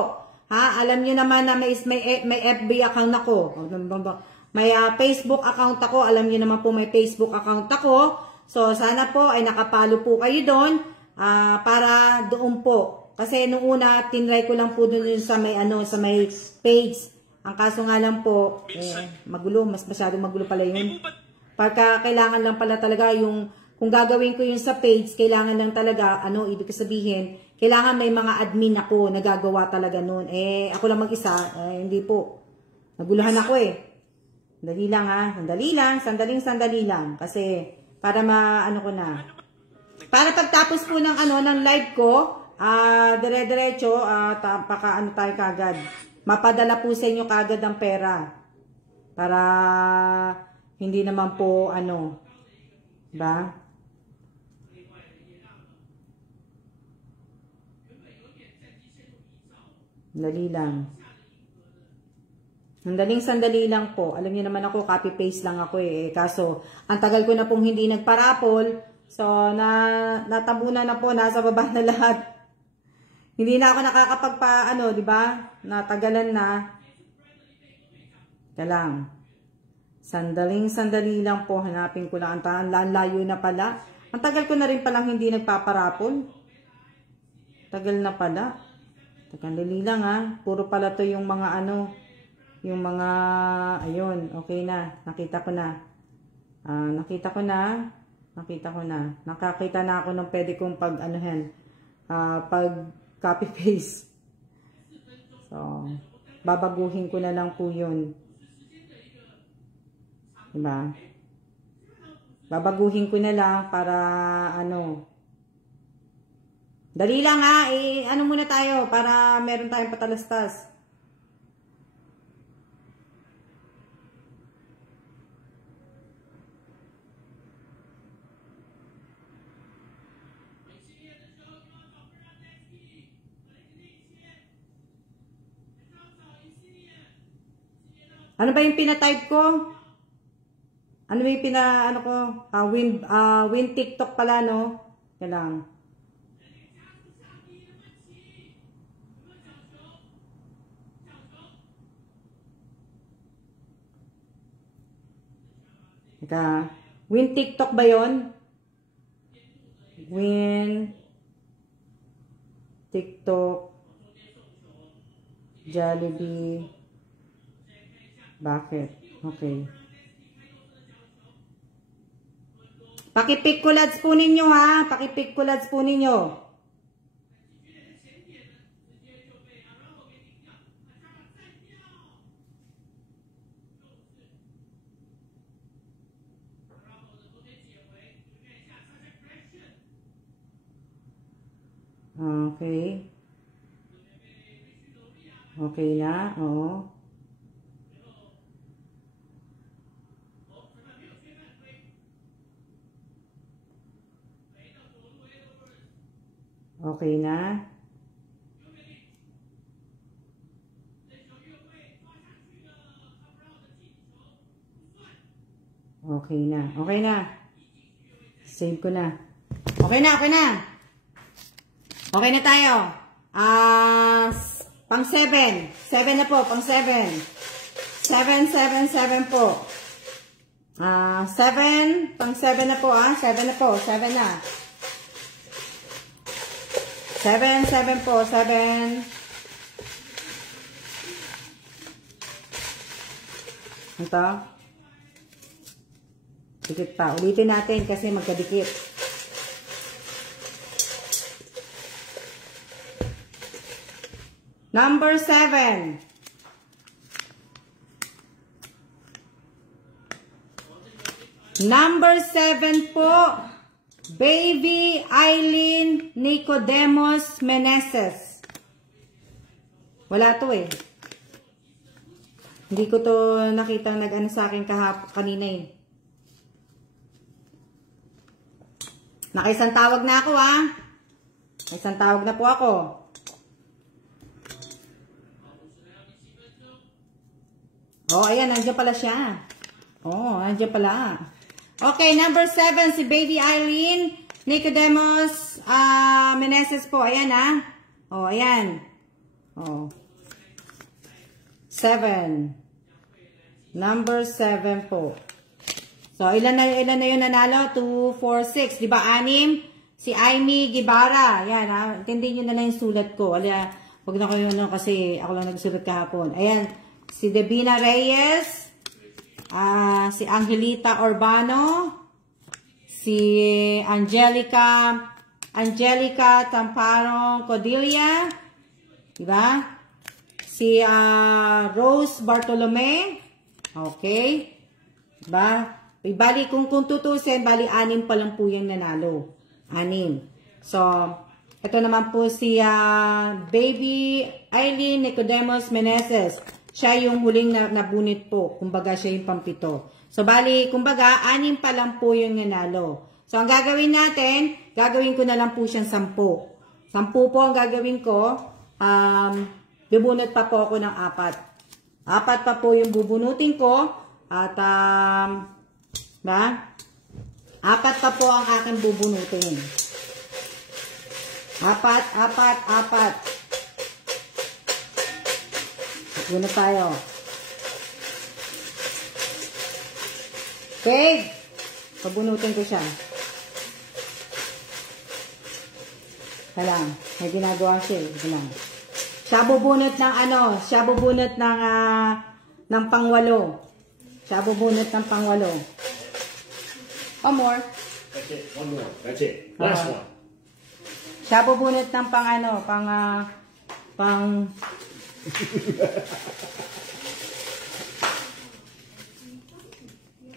ha? Alam nyo naman na may FB account ako. May Facebook account ako. Alam nyo naman po may Facebook account ako. So, sana po ay nakapalo po kayo doon, para doon po. Kasi nung una, tinry ko lang po doon sa may, sa may page. Ang kaso nga lang po, magulo, mas masyadong magulo pala yun. Pagka kailangan lang pala talaga yung, kung gagawin ko yung sa page, kailangan lang talaga, ibig sabihin, kailangan may mga admin ako na gagawa talaga nun. Ako lang mag-isa, hindi po. Naguluhan ako Sandali lang sandali lang. Kasi, para ko na. Para pagtapos po ng ng live ko, dire-diretso, tayo kagad. Mapadala po sa inyo kagad ang pera. Para, hindi naman po, ba? Sandali lang. Sandali lang po. Alam niyo naman ako, copy-paste lang ako Kaso, ang tagal ko na pong hindi nagparapol. So, natabunan na po, nasa baba na lahat. Hindi na ako di ba? Natagalan na. Ika lang. Sandali lang po. Hanapin ko lang. Ang layo na pala. Ang tagal ko na rin palang hindi nagpaparapol. Tagal na pala. Sandali lang Puro pala to yung mga yung mga, ayun, okay na. Nakita ko na. Nakita ko na. Nakakita na ako ng pwede kong pag copy-paste. So, babaguhin ko na lang po yun. Diba? Babaguhin ko na lang para Dali lang muna tayo para meron tayong patalastas. Ano ba yung pina-type ko? Ano ba yung win TikTok pala, no? Yan lang. Win TikTok ba yun? Win TikTok Jollibee. Bakit? Okay. Pakipick ko lads po ninyo Pakipick ko lads po ninyo. Okay. Okay na, oo. Okay na. Okay na. Okay na. Save ko na. Okay na, okay na. Okay na tayo. Pang 7. 7 na po, pang 7. 7, 7, 7 po. 7, pang 7 na po 7 na po, 7 na. 7, 7 po, 7. Ito. Dikit pa. Ulitin natin kasi magkadikit. Number 7. Number 7 po, Baby Eileen Nicodemos Meneses. Wala to eh. Hindi ko to nakita nag-ano sa akin kanina eh. Nakaisang tawag na ako ah. Isang tawag na po ako. Oh, ayan, nandiyan pala siya. Oh, nandiyan pala. Okay, number 7, si Baby Eileen Nicodemos Meneses po. Ayan ah. Oh, ayan. Oh. 7. Number 7 po. So, ilan na yun nanalo? 2, 4, 6. Diba, 6? Si Amy Gibara. Ayan ha. Intindihin nyo na lang yung sulat ko. Wala, huwag na kayo kasi ako lang nagsulat kahapon. Ayan. Si Debina Reyes. Si Angelita Urbano. Si Angelica Tamparong Codilla. Diba? Si Rose Bartolome. Okay. Diba? Bali, kung tutusin, bali 6 pa lang po yung nanalo. 6. So, ito naman po si Baby Eileen Nicodemos Meneses. Siya yung huling nabunit po. Kumbaga, siya yung pampito. So, bali, kumbaga, 6 pa lang po yung nanalo. So, ang gagawin natin, gagawin ko na lang po siyang 10. 10 po ang gagawin ko. Bubunot pa po ako ng 4. 4 pa po yung bubunutin ko. At, 4 pa po ang aking bubunutin. 4. Bunot tayo. Okay. Pabunutin ko siya. Talang. May ginagawa siya. Siya bubunot ng siya bubunot ng pang-8. Siya bubunot ng pang-8. One more. That's it. One more. That's it. Last one. Siya bubunot ng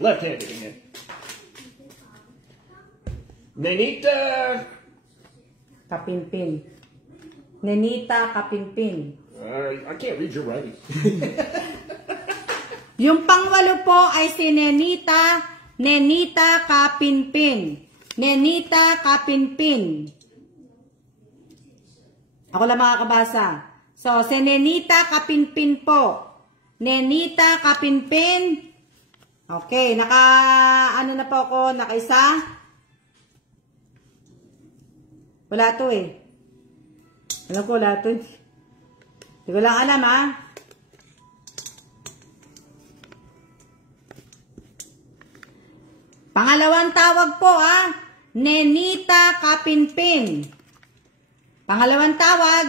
Left-handed again. Nenita. Kapinpin. Nenita Kapinpin. I can't read your writing. Yung pang-8 po ay si Nenita Kapinpin. Nenita Kapinpin. Ako lang makakabasa. So, si Nenita Kapinpin po. Nenita Kapinpin. Okay, na po ako, nakaisa. Wala to eh. Alam ko, wala to. Hindi ko lang alam ha. Pangalawang tawag po ha. Nenita Kapinpin. Pangalawang tawag.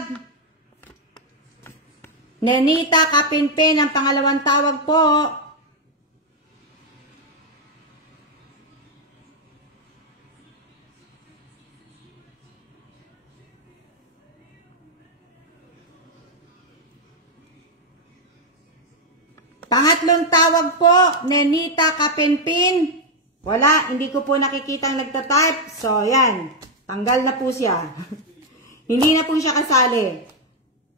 Nenita Kapinpin ang pangalawang tawag po. Pangatlong tawag po, Nenita Kapinpin. Wala, hindi ko po nakikita ang nagtatype. So, yan. Tanggal na po siya. Hindi na po siya kasali.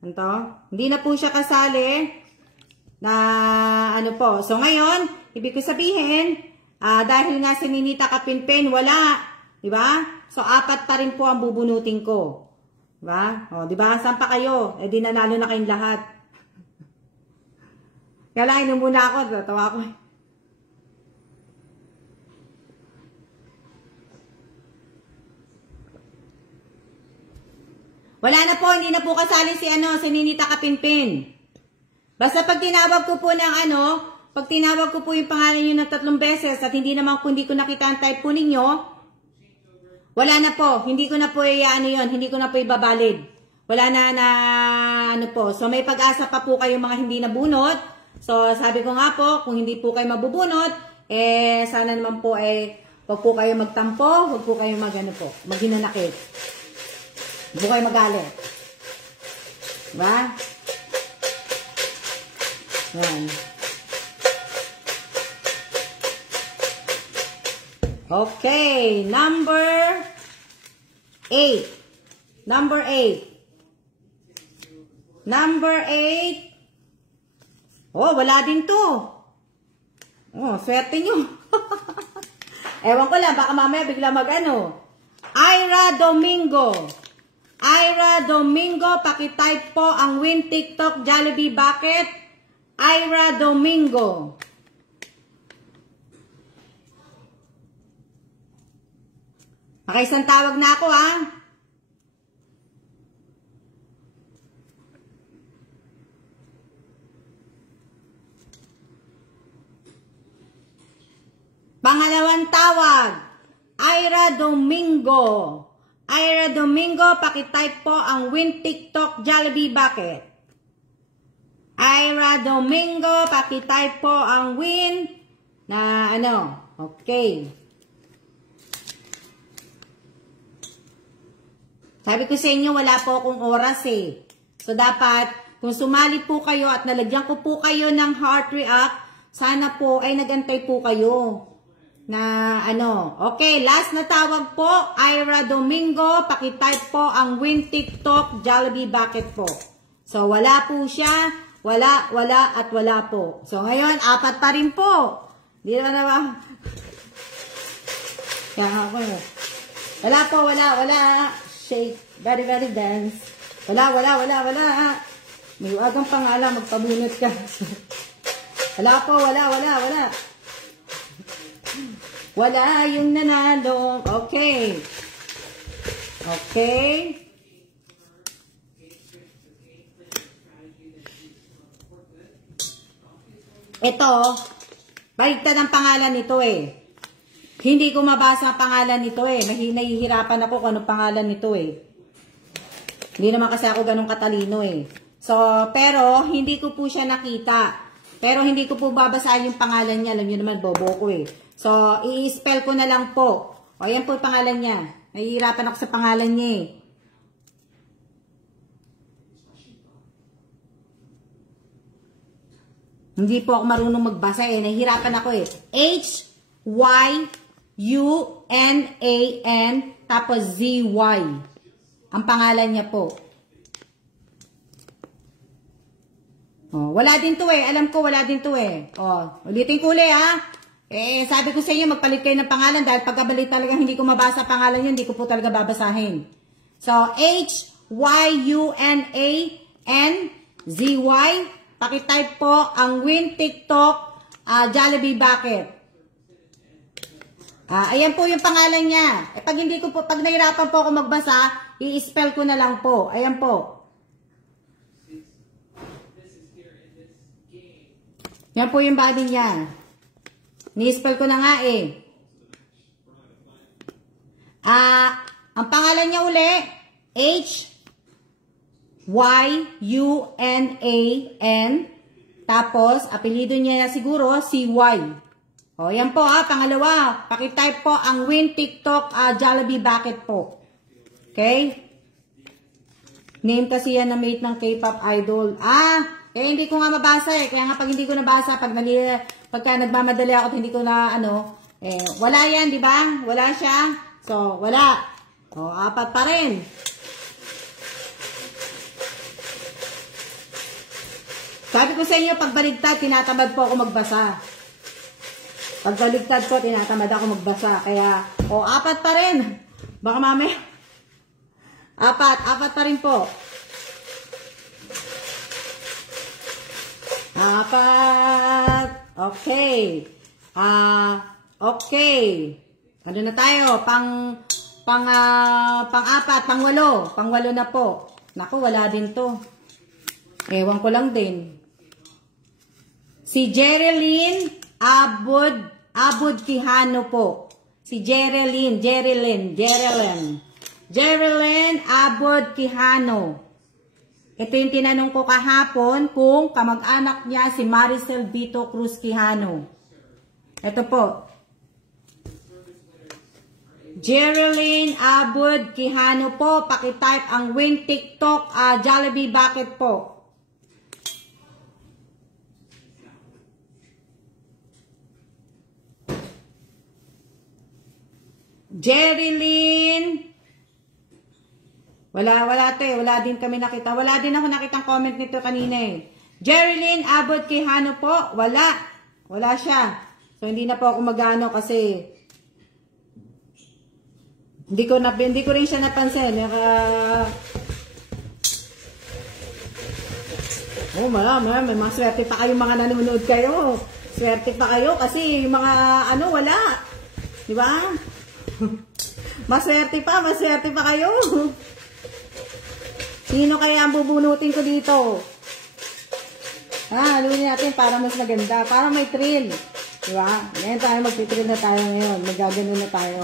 Ito? Hindi na po siya kasali na ano po. So, ngayon, ibig ko sabihin, dahil nga si Nenita Kapinpin, wala. Diba? So, 4 pa rin po ang bubunutin ko. Diba? O, diba? Saan pa kayo? Eh, di nanalo na kayong lahat. Kaya lang, inom muna ako. Tawa ko. Wala na po, hindi na po kasali si Nenita Kapinpin. Basta pag tinawag ko po ng pag tinawag ko po yung pangalan nyo ng 3 beses at hindi naman kung hindi ko nakita ang type po ninyo, wala na po, hindi ko na po hindi ko na po ibabalid. Wala na po. So may pag-asa pa po kayo mga hindi nabunot. So sabi ko nga po, kung hindi po kayo mabubunot, sana naman po wag po kayo magtampo, wag po kayo maghinanakit. Huwag po kayo magalit. Diba? Yan. Okay, number 8. Number 8. Number 8. Oh, wala din to. Oh, swerte nyo. Ewan ko lang, baka mamaya bigla mag-ano. Ira Domingo. Ira Domingo, pakitype po ang win TikTok Jollibee Bucket. Ira Domingo. Makaisang tawag na ako, ha? Pangalawang tawag, Ira Domingo. Ira Domingo, pakitype po ang win TikTok Jollibee Bucket. Ira Domingo, pakitype po ang win na ano, okay. Sabi ko sa inyo, wala po akong oras eh. So dapat, kung sumali po kayo at nalagyan ko po kayo ng heart react, sana po ay nagantay po kayo. Na ano, okay, last na tawag po, Ira Domingo, pakitype po ang win TikTok Jollibee Bucket po. So wala po siya, wala, at wala po. So ngayon, 4 pa rin po. Di naman na ba? Kaya ako, wala po, wala. Shake, very dance. Wala. May wagang pangalan, magpabunot ka. Wala po, wala. Wala yung nanalo. Okay. Ito, baligtad ang pangalan nito eh. Hindi ko mabasa ang pangalan nito eh. Nahihirapan ako kung anong pangalan nito eh. Hindi naman kasi ako ganun katalino eh. So, pero hindi ko po siya nakita. Pero hindi ko po babasahin yung pangalan niya. Alam niyo naman, bobo ko eh. So, i-spell ko na lang po. O, yan po yung pangalan niya. Nahihirapan ako sa pangalan niya eh. Hindi po ako marunong magbasa eh. Nahihirapan ako eh. H-Y-U-N-A-N tapos Z-Y. Ang pangalan niya po. Oh, wala din to eh. Alam ko wala din to eh. Oh, ulitin ko ulit ha. Eh, sabi ko sa inyo, magpalit kayo ng pangalan dahil pagkabalik talagang hindi ko mabasa pangalan yun, hindi ko po talaga babasahin. So, H-Y-U-N-A-N-Z-Y. Pakitype po ang win TikTok Jollibee Bucket. Ayan po yung pangalan niya. Eh, pag hindi ko po, pag nahirapan po ako magbasa, i-spell ko na lang po. Ayan po. Yan po yung body niya. Ni-spell ko na nga eh. Ang pangalan niya uli, H-Y-U-N-A-N. Tapos, apelido niya siguro, C-Y. O, yan po pangalawa. Pakitype po ang win TikTok Jollibee Bucket po. Okay? Name kasi yan na mate ng K-pop idol. Eh, hindi ko nga mabasa eh. Kaya nga pag hindi ko nabasa, pagka nagmamadali ako at hindi ko na wala yan, di ba? Wala siya. So, wala. O, 4 pa rin. Sabi ko sa inyo, pag baligtad, tinatamad po ako magbasa. Pag baligtad po, tinatamad ako magbasa. Kaya, 4 pa rin. Baka mamaya. 4 pa rin po. 4. Okay. Okay. Ano na tayo? Pang-4, pang-8 na po. Naku, wala din to. Ewan ko lang din. Si Jerilyn Abud Quijano po. Si Jerilyn Abud Quijano. Ito yung tinanong ko kahapon kung kamag-anak niya si Maricel Vito Cruz Quijano. Ito po. Jerilyn Abud Quijano po. Pakitype ang win TikTok Jollibee Bucket po. Jerilyn. Wala to eh. Wala din kami nakita. Wala din ako nakitang comment nito kanina eh. Jerilyn Abot Quijano po. Wala siya. So, hindi na po ako magano kasi hindi ko rin siya napansin. Oh, may mga swerte pa kayo mga nanonood kayo. Swerte pa kayo kasi yung mga wala. Di ba? Maswerte pa kayo. Sino kaya ang bubunutin ko dito? Halunin natin para mas maganda. Para may thrill. Di ba? Ngayon tayo magtitrill na tayo ngayon. Magagano na tayo.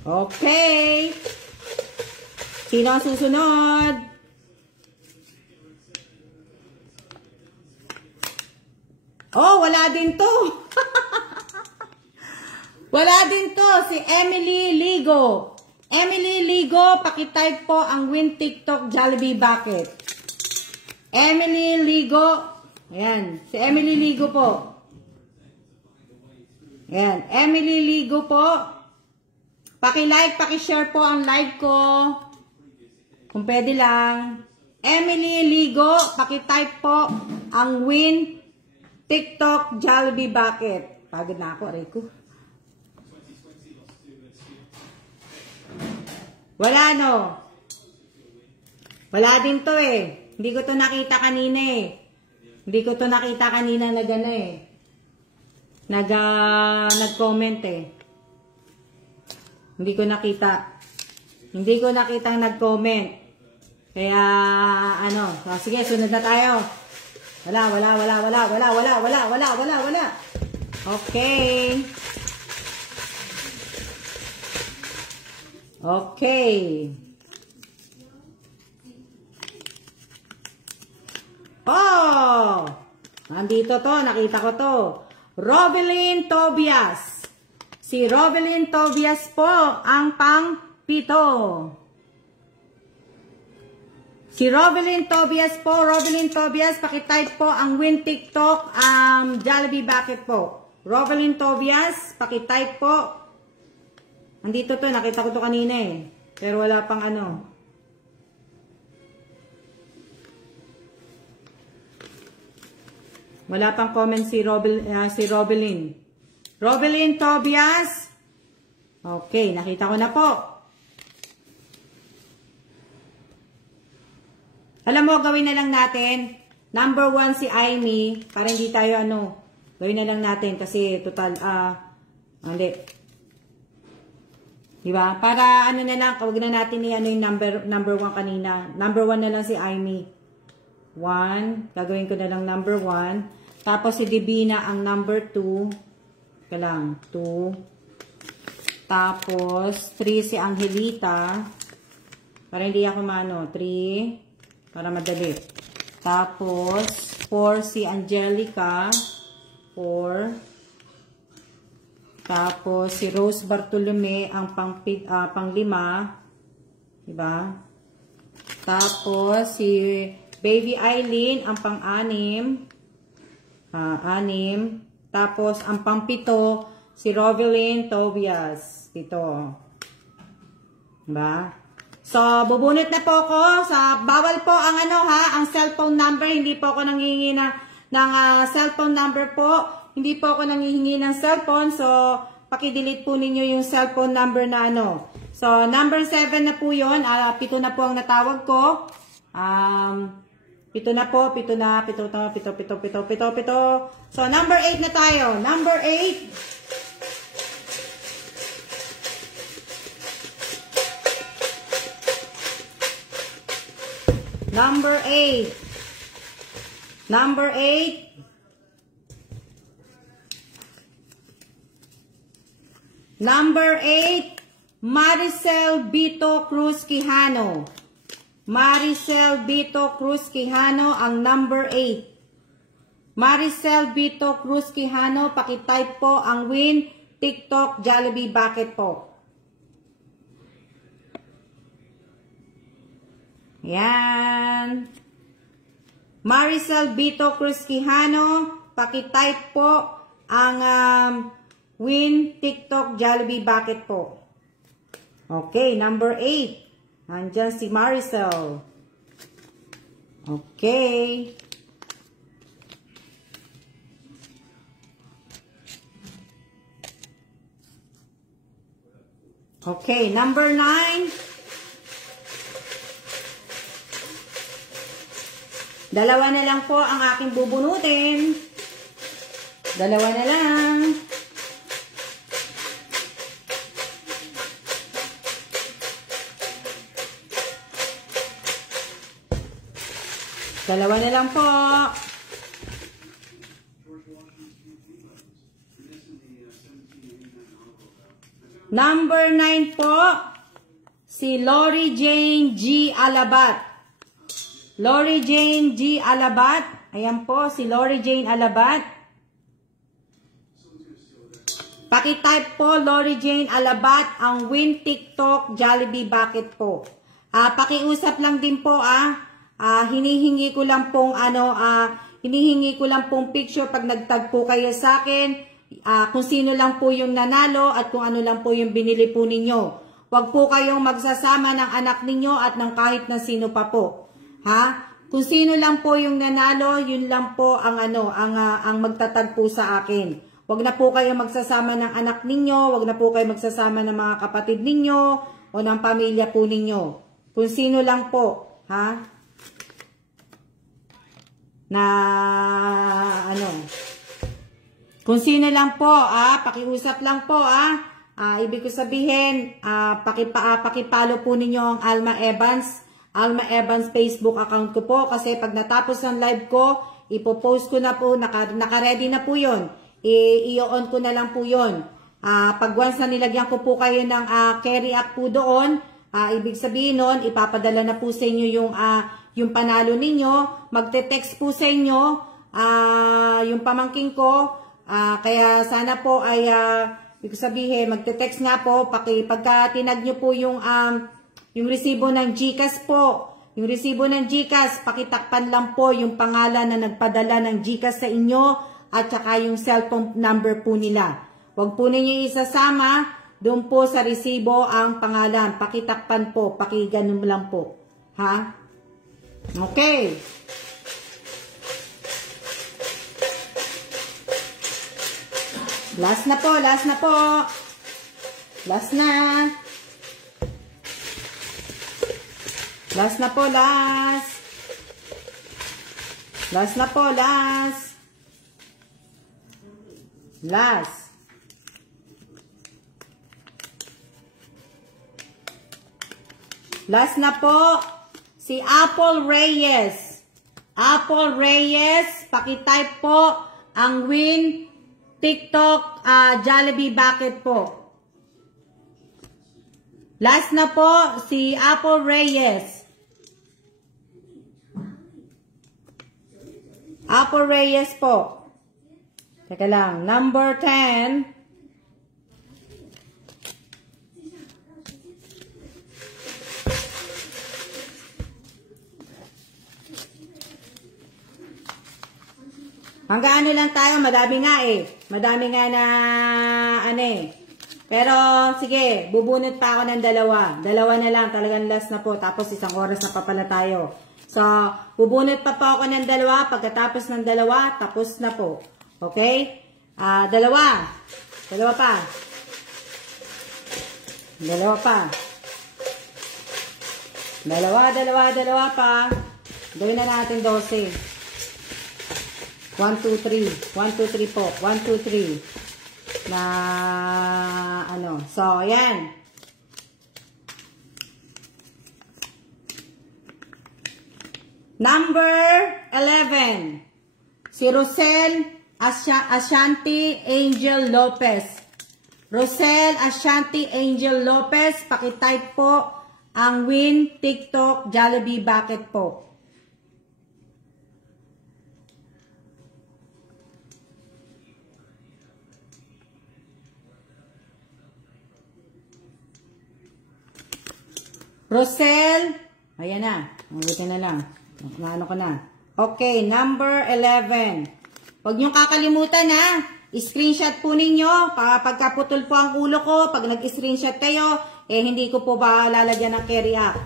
Okay. Sino ang susunod? Oh, wala din to. Wala din to. Si Emily Ligo. Emily Ligo, pakitype po ang win TikTok Jollibee Bucket. Emily Ligo. Ayan. Si Emily Ligo po. Ayan. Emily Ligo po. Paki-like, paki-share po ang live ko. Kung pwede lang. Emily Ligo, pakitype po ang win TikTok Jollibee Bucket. Pagod na ako, aray ko. Wala no. Wala din to eh. Hindi ko to nakita kanina eh. Hindi ko to nakita kanina na gano'n eh. Nag-comment eh. Hindi ko nakita. Hindi ko nakita nag-comment. Kaya so, sige, sunod na tayo. Wala. Okay. Okay. Oh! Nandito to, nakita ko to. Rovelyn Tobias. Si Rovelyn Tobias po ang pang-pito. Si Rovelyn Tobias po, Rovelyn Tobias, pakitype po ang win TikTok Jollibee Bucket po. Rovelyn Tobias, pakitype po. Andito to, nakita ko to kanina eh. Pero wala pang Wala pang comment si Rovelyn. Rovelyn Tobias. Okay, nakita ko na po. Alam mo, gawin na lang natin. Number 1 si Aimee. Para hindi tayo gawin na lang natin. Kasi total, hindi. Diba? Para na lang, huwag na natin yung number 1 kanina. Number 1 na lang si Aimee. 1. Gagawin ko na lang number 1. Tapos si Divina ang number 2. Kalang, 2. Tapos, 3 si Angelita. Para hindi ako 3. Para madali. Tapos, 4 si Angelica. 4. Tapos, si Rose Bartolome ang pang-5. Diba? Tapos, si Baby Eileen ang pang-6. 6. Tapos, ang pang-7, si Rovelyn Tobias. 7. Diba? So, bubunot na po ako. Bawal po ang ang cellphone number. Hindi po ako nanghihingi ng cellphone number po. Hindi po ako nanghihingi ng cellphone. So, paki-delete po ninyo yung cellphone number na So, number 7 na po yun. 7 na po ang natawag ko. 7 na po. 7 na. 7. So, number 8 na tayo. Number 8. Number 8. Number 8. Number 8. Maricel Bito Cruz Quijano. Maricel Bito Cruz Quijano ang number 8. Maricel Bito Cruz Quijano, pakitype po ang win TikTok Jollibee Bucket po. Yan. Maricel Bito Cruz Quijano, pakitype po ang Win TikTok Jollibee Bucket po. Okay, number 8. Nandyan si Maricel. Okay. Okay, number 9. Dalawa na lang po ang aking bubunutin. Dalawa na lang. Dalawa na lang po. Number 9 po, si Lori Jane G. Alabat. Lori Jane G. Alabat. Ayan po, si Lori Jane Alabat. Pakitype po, Lori Jane Alabat, ang Win TikTok Jollibee Bucket po. Pakiusap lang din po, hinihingi ko lang pong hinihingi ko lang pong picture pag nagtag po kayo sa akin. Kung sino lang po yung nanalo at kung ano lang po yung binili po ninyo. Huwag po kayong magsasama ng anak ninyo at ng kahit na sino pa po. Ha? Kung sino lang po yung nanalo, yun lang po ang ang magtatag po sa akin. Huwag na po kayong magsasama ng anak ninyo, huwag na po kayong magsasama ng mga kapatid ninyo o ng pamilya po ninyo. Kung sino lang po, ha? Na kung sino lang po, pakiusap lang po, ibig ko sabihin, pakipalo po ninyo ang Alma Evans Facebook account ko po, kasi pag natapos ng live ko, ipopost ko na po, naka-ready na po yun. I-on ko na lang po yun. Pag once na nilagyan ko po kayo ng carry up po doon, ibig sabihin nun, ipapadala na po sa inyo yung panalo ninyo, magte-text po sa inyo, yung pamangking ko, kaya sana po ay, ibig sabihin, magte-text nga po, pagka tinag nyo po yung resibo ng GCash po, yung resibo ng GCash, pakitakpan lang po yung pangalan na nagpadala ng GCash sa inyo, at saka yung cellphone number po nila. Huwag po ninyo isasama, doon po sa resibo ang pangalan, pakitakpan po, pakiganun lang po. Ha? Okay. Last na po, last na po. Last na. Last na po, last. Last na po, last. Last. Last na po, si Apple Reyes. Apple Reyes, pakitype po ang Win TikTok Jollibee Bucket po. Last na po, si Apple Reyes. Apple Reyes po. Teka lang, number 10. Hanggang ano lang tayo, madami nga eh. Madami nga na Pero sige, bubunot pa ako ng dalawa. Dalawa na lang, talagang last na po. Tapos 1 oras na pa pala tayo. So, bubunot pa po ako ng dalawa. Pagkatapos ng dalawa, tapos na po. Okay? Dalawa. Dalawa pa. Dalawa pa. Dalawa pa. Gawin na natin 12. 1, 2, 3. 1, 2, 3 po. 1, 2, 3. Na, So, ayan. Number 11. Si Rosel Ashanti Angel Lopez. Rosel Ashanti Angel Lopez. Pakitype po ang Win TikTok Jollibee Bucket po. Rosel, ayan na. Mabuti na lang. Ano ko na. Okay, number 11. Huwag niyong kakalimutan ha. screenshot po ninyo. Pagkaputol po ang ulo ko, pag nag-screenshot kayo, hindi ko po ba lalagyan ng carry up.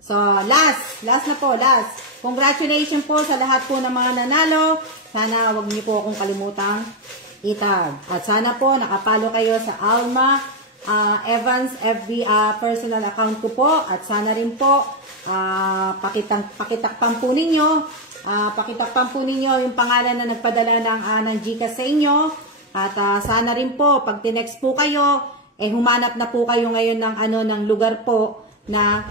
So, last na po, last. Congratulations po sa lahat po ng mga nanalo. Sana wag niyo po akong kalimutang itag. At sana po nakapalo kayo sa Alma Evans FB personal account ko po. At sana rin po pakitakpan po ninyo yung pangalan na nagpadala ng GCash sa inyo. At sana rin po pag tinext po kayo, humanap na po kayo ngayon ng lugar po na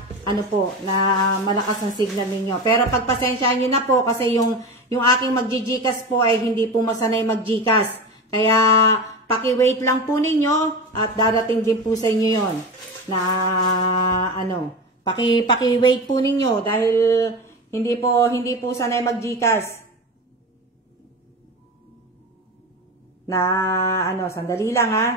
na malakas ang signal ninyo. Pero pagpasensyaan niyo na po kasi yung aking mag-GCash po ay hindi po masanay mag-GCash. Kaya paki-wait lang po ninyo at darating din po sa inyo 'yon. Na paki-wait po ninyo dahil hindi po sanay mag-GCash. Na sandali lang ha.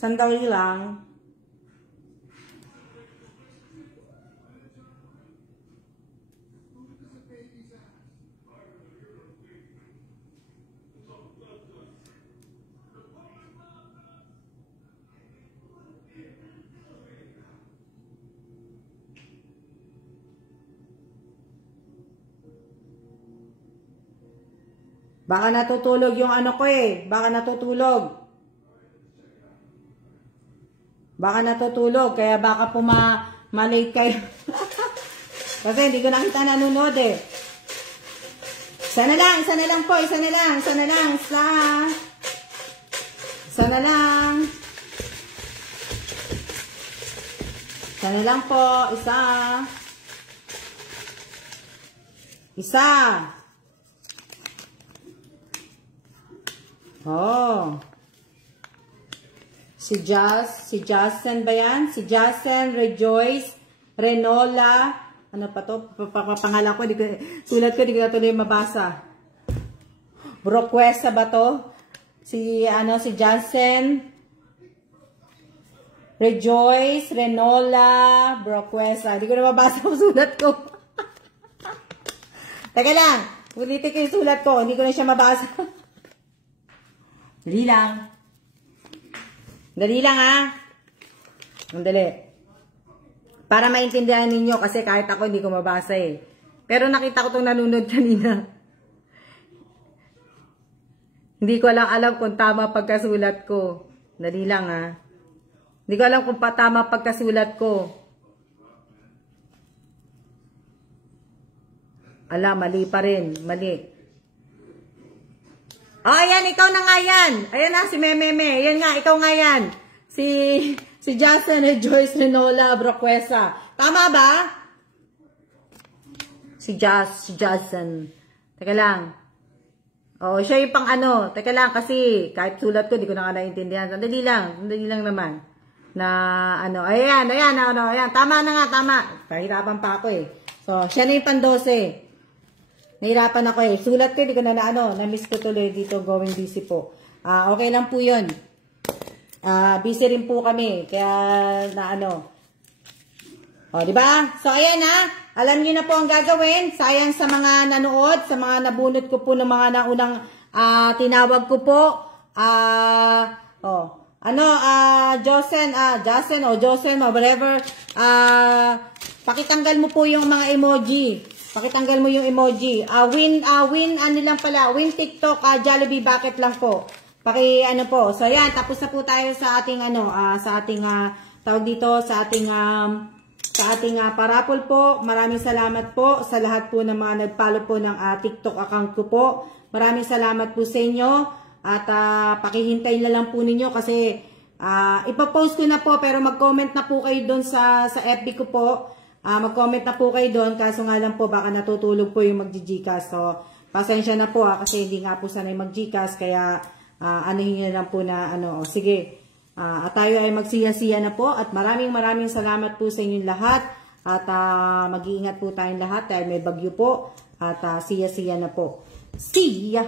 Sandali lang. Baka natutulog yung ko Baka natutulog. Kaya baka po malate kayo. Kasi hindi ko nakita nanonood Isa na lang po. Isa na lang po. Isa. Oh. Si Jasen ba yan? Si Jasen, Rejoice, Renola, ano pa to? Pangalan ko, sulat ko, di ko na tuloy mabasa. Broquesa ba to? Si Jasen, Rejoice, Renola, Broquesa. Di ko na mabasa ang sulat ko. Teka lang, ulitin ko yung sulat ko, hindi ko na siya mabasa. Dali lang ha. Dali. Para maintindihan ninyo kasi kahit ako hindi ko mabasa Pero nakita ko itong nanonood kanina. Hindi ko lang alam kung tama pagkasulat ko. Dali lang ha. Hindi ko alam kung tama pagkasulat ko. Mali pa rin. Mali. Ayan, ikaw na nga yan. Ayan na, si Mememe. Ayan nga, ikaw nga yan. Si Jason, Joyce, Renola, Broquesa. Tama ba? Si Jason. Teka lang. Siya yung pang Teka lang, kasi kahit sulat ko, di ko na nga naiintindihan. Sandali lang naman. Ayan. Tama na nga, tama. Pahirapan pa ako So, siya na yung pang 12. Nahirapan ako Sulat ko, di ko na na-miss ko tuloy dito, going busy po. Okay lang po yun. Busy rin po kami. Kaya, diba? So, ayan alam nyo na po ang gagawin. Sayang sa mga nanood, sa mga nabunot ko po ng mga naunang tinawag ko po. Josen, whatever. Pakitanggal mo po yung mga emoji. Pakitanggal mo yung emoji. Win TikTok, Jollibee bucket lang po. Po. So, ayan, tapos na po tayo sa ating, tawag dito, sa ating parapol po. Maraming salamat po sa lahat po ng mga nag-follow po ng TikTok account ko po. Maraming salamat po sa inyo. At, pakihintay na lang po ninyo kasi, ipapost ko na po, pero mag-comment na po kayo doon sa FB ko po. Mag-comment na po kayo doon, kaso nga lang po baka natutulog po yung mag-GCash. So, pasensya na po kasi hindi nga po sanay mag-GCash, kaya anuhin nyo lang po na sige. At tayo ay magsiya-siya na po at maraming salamat po sa inyong lahat at mag-iingat po tayong lahat dahil may bagyo po at siya-siya na po. See ya!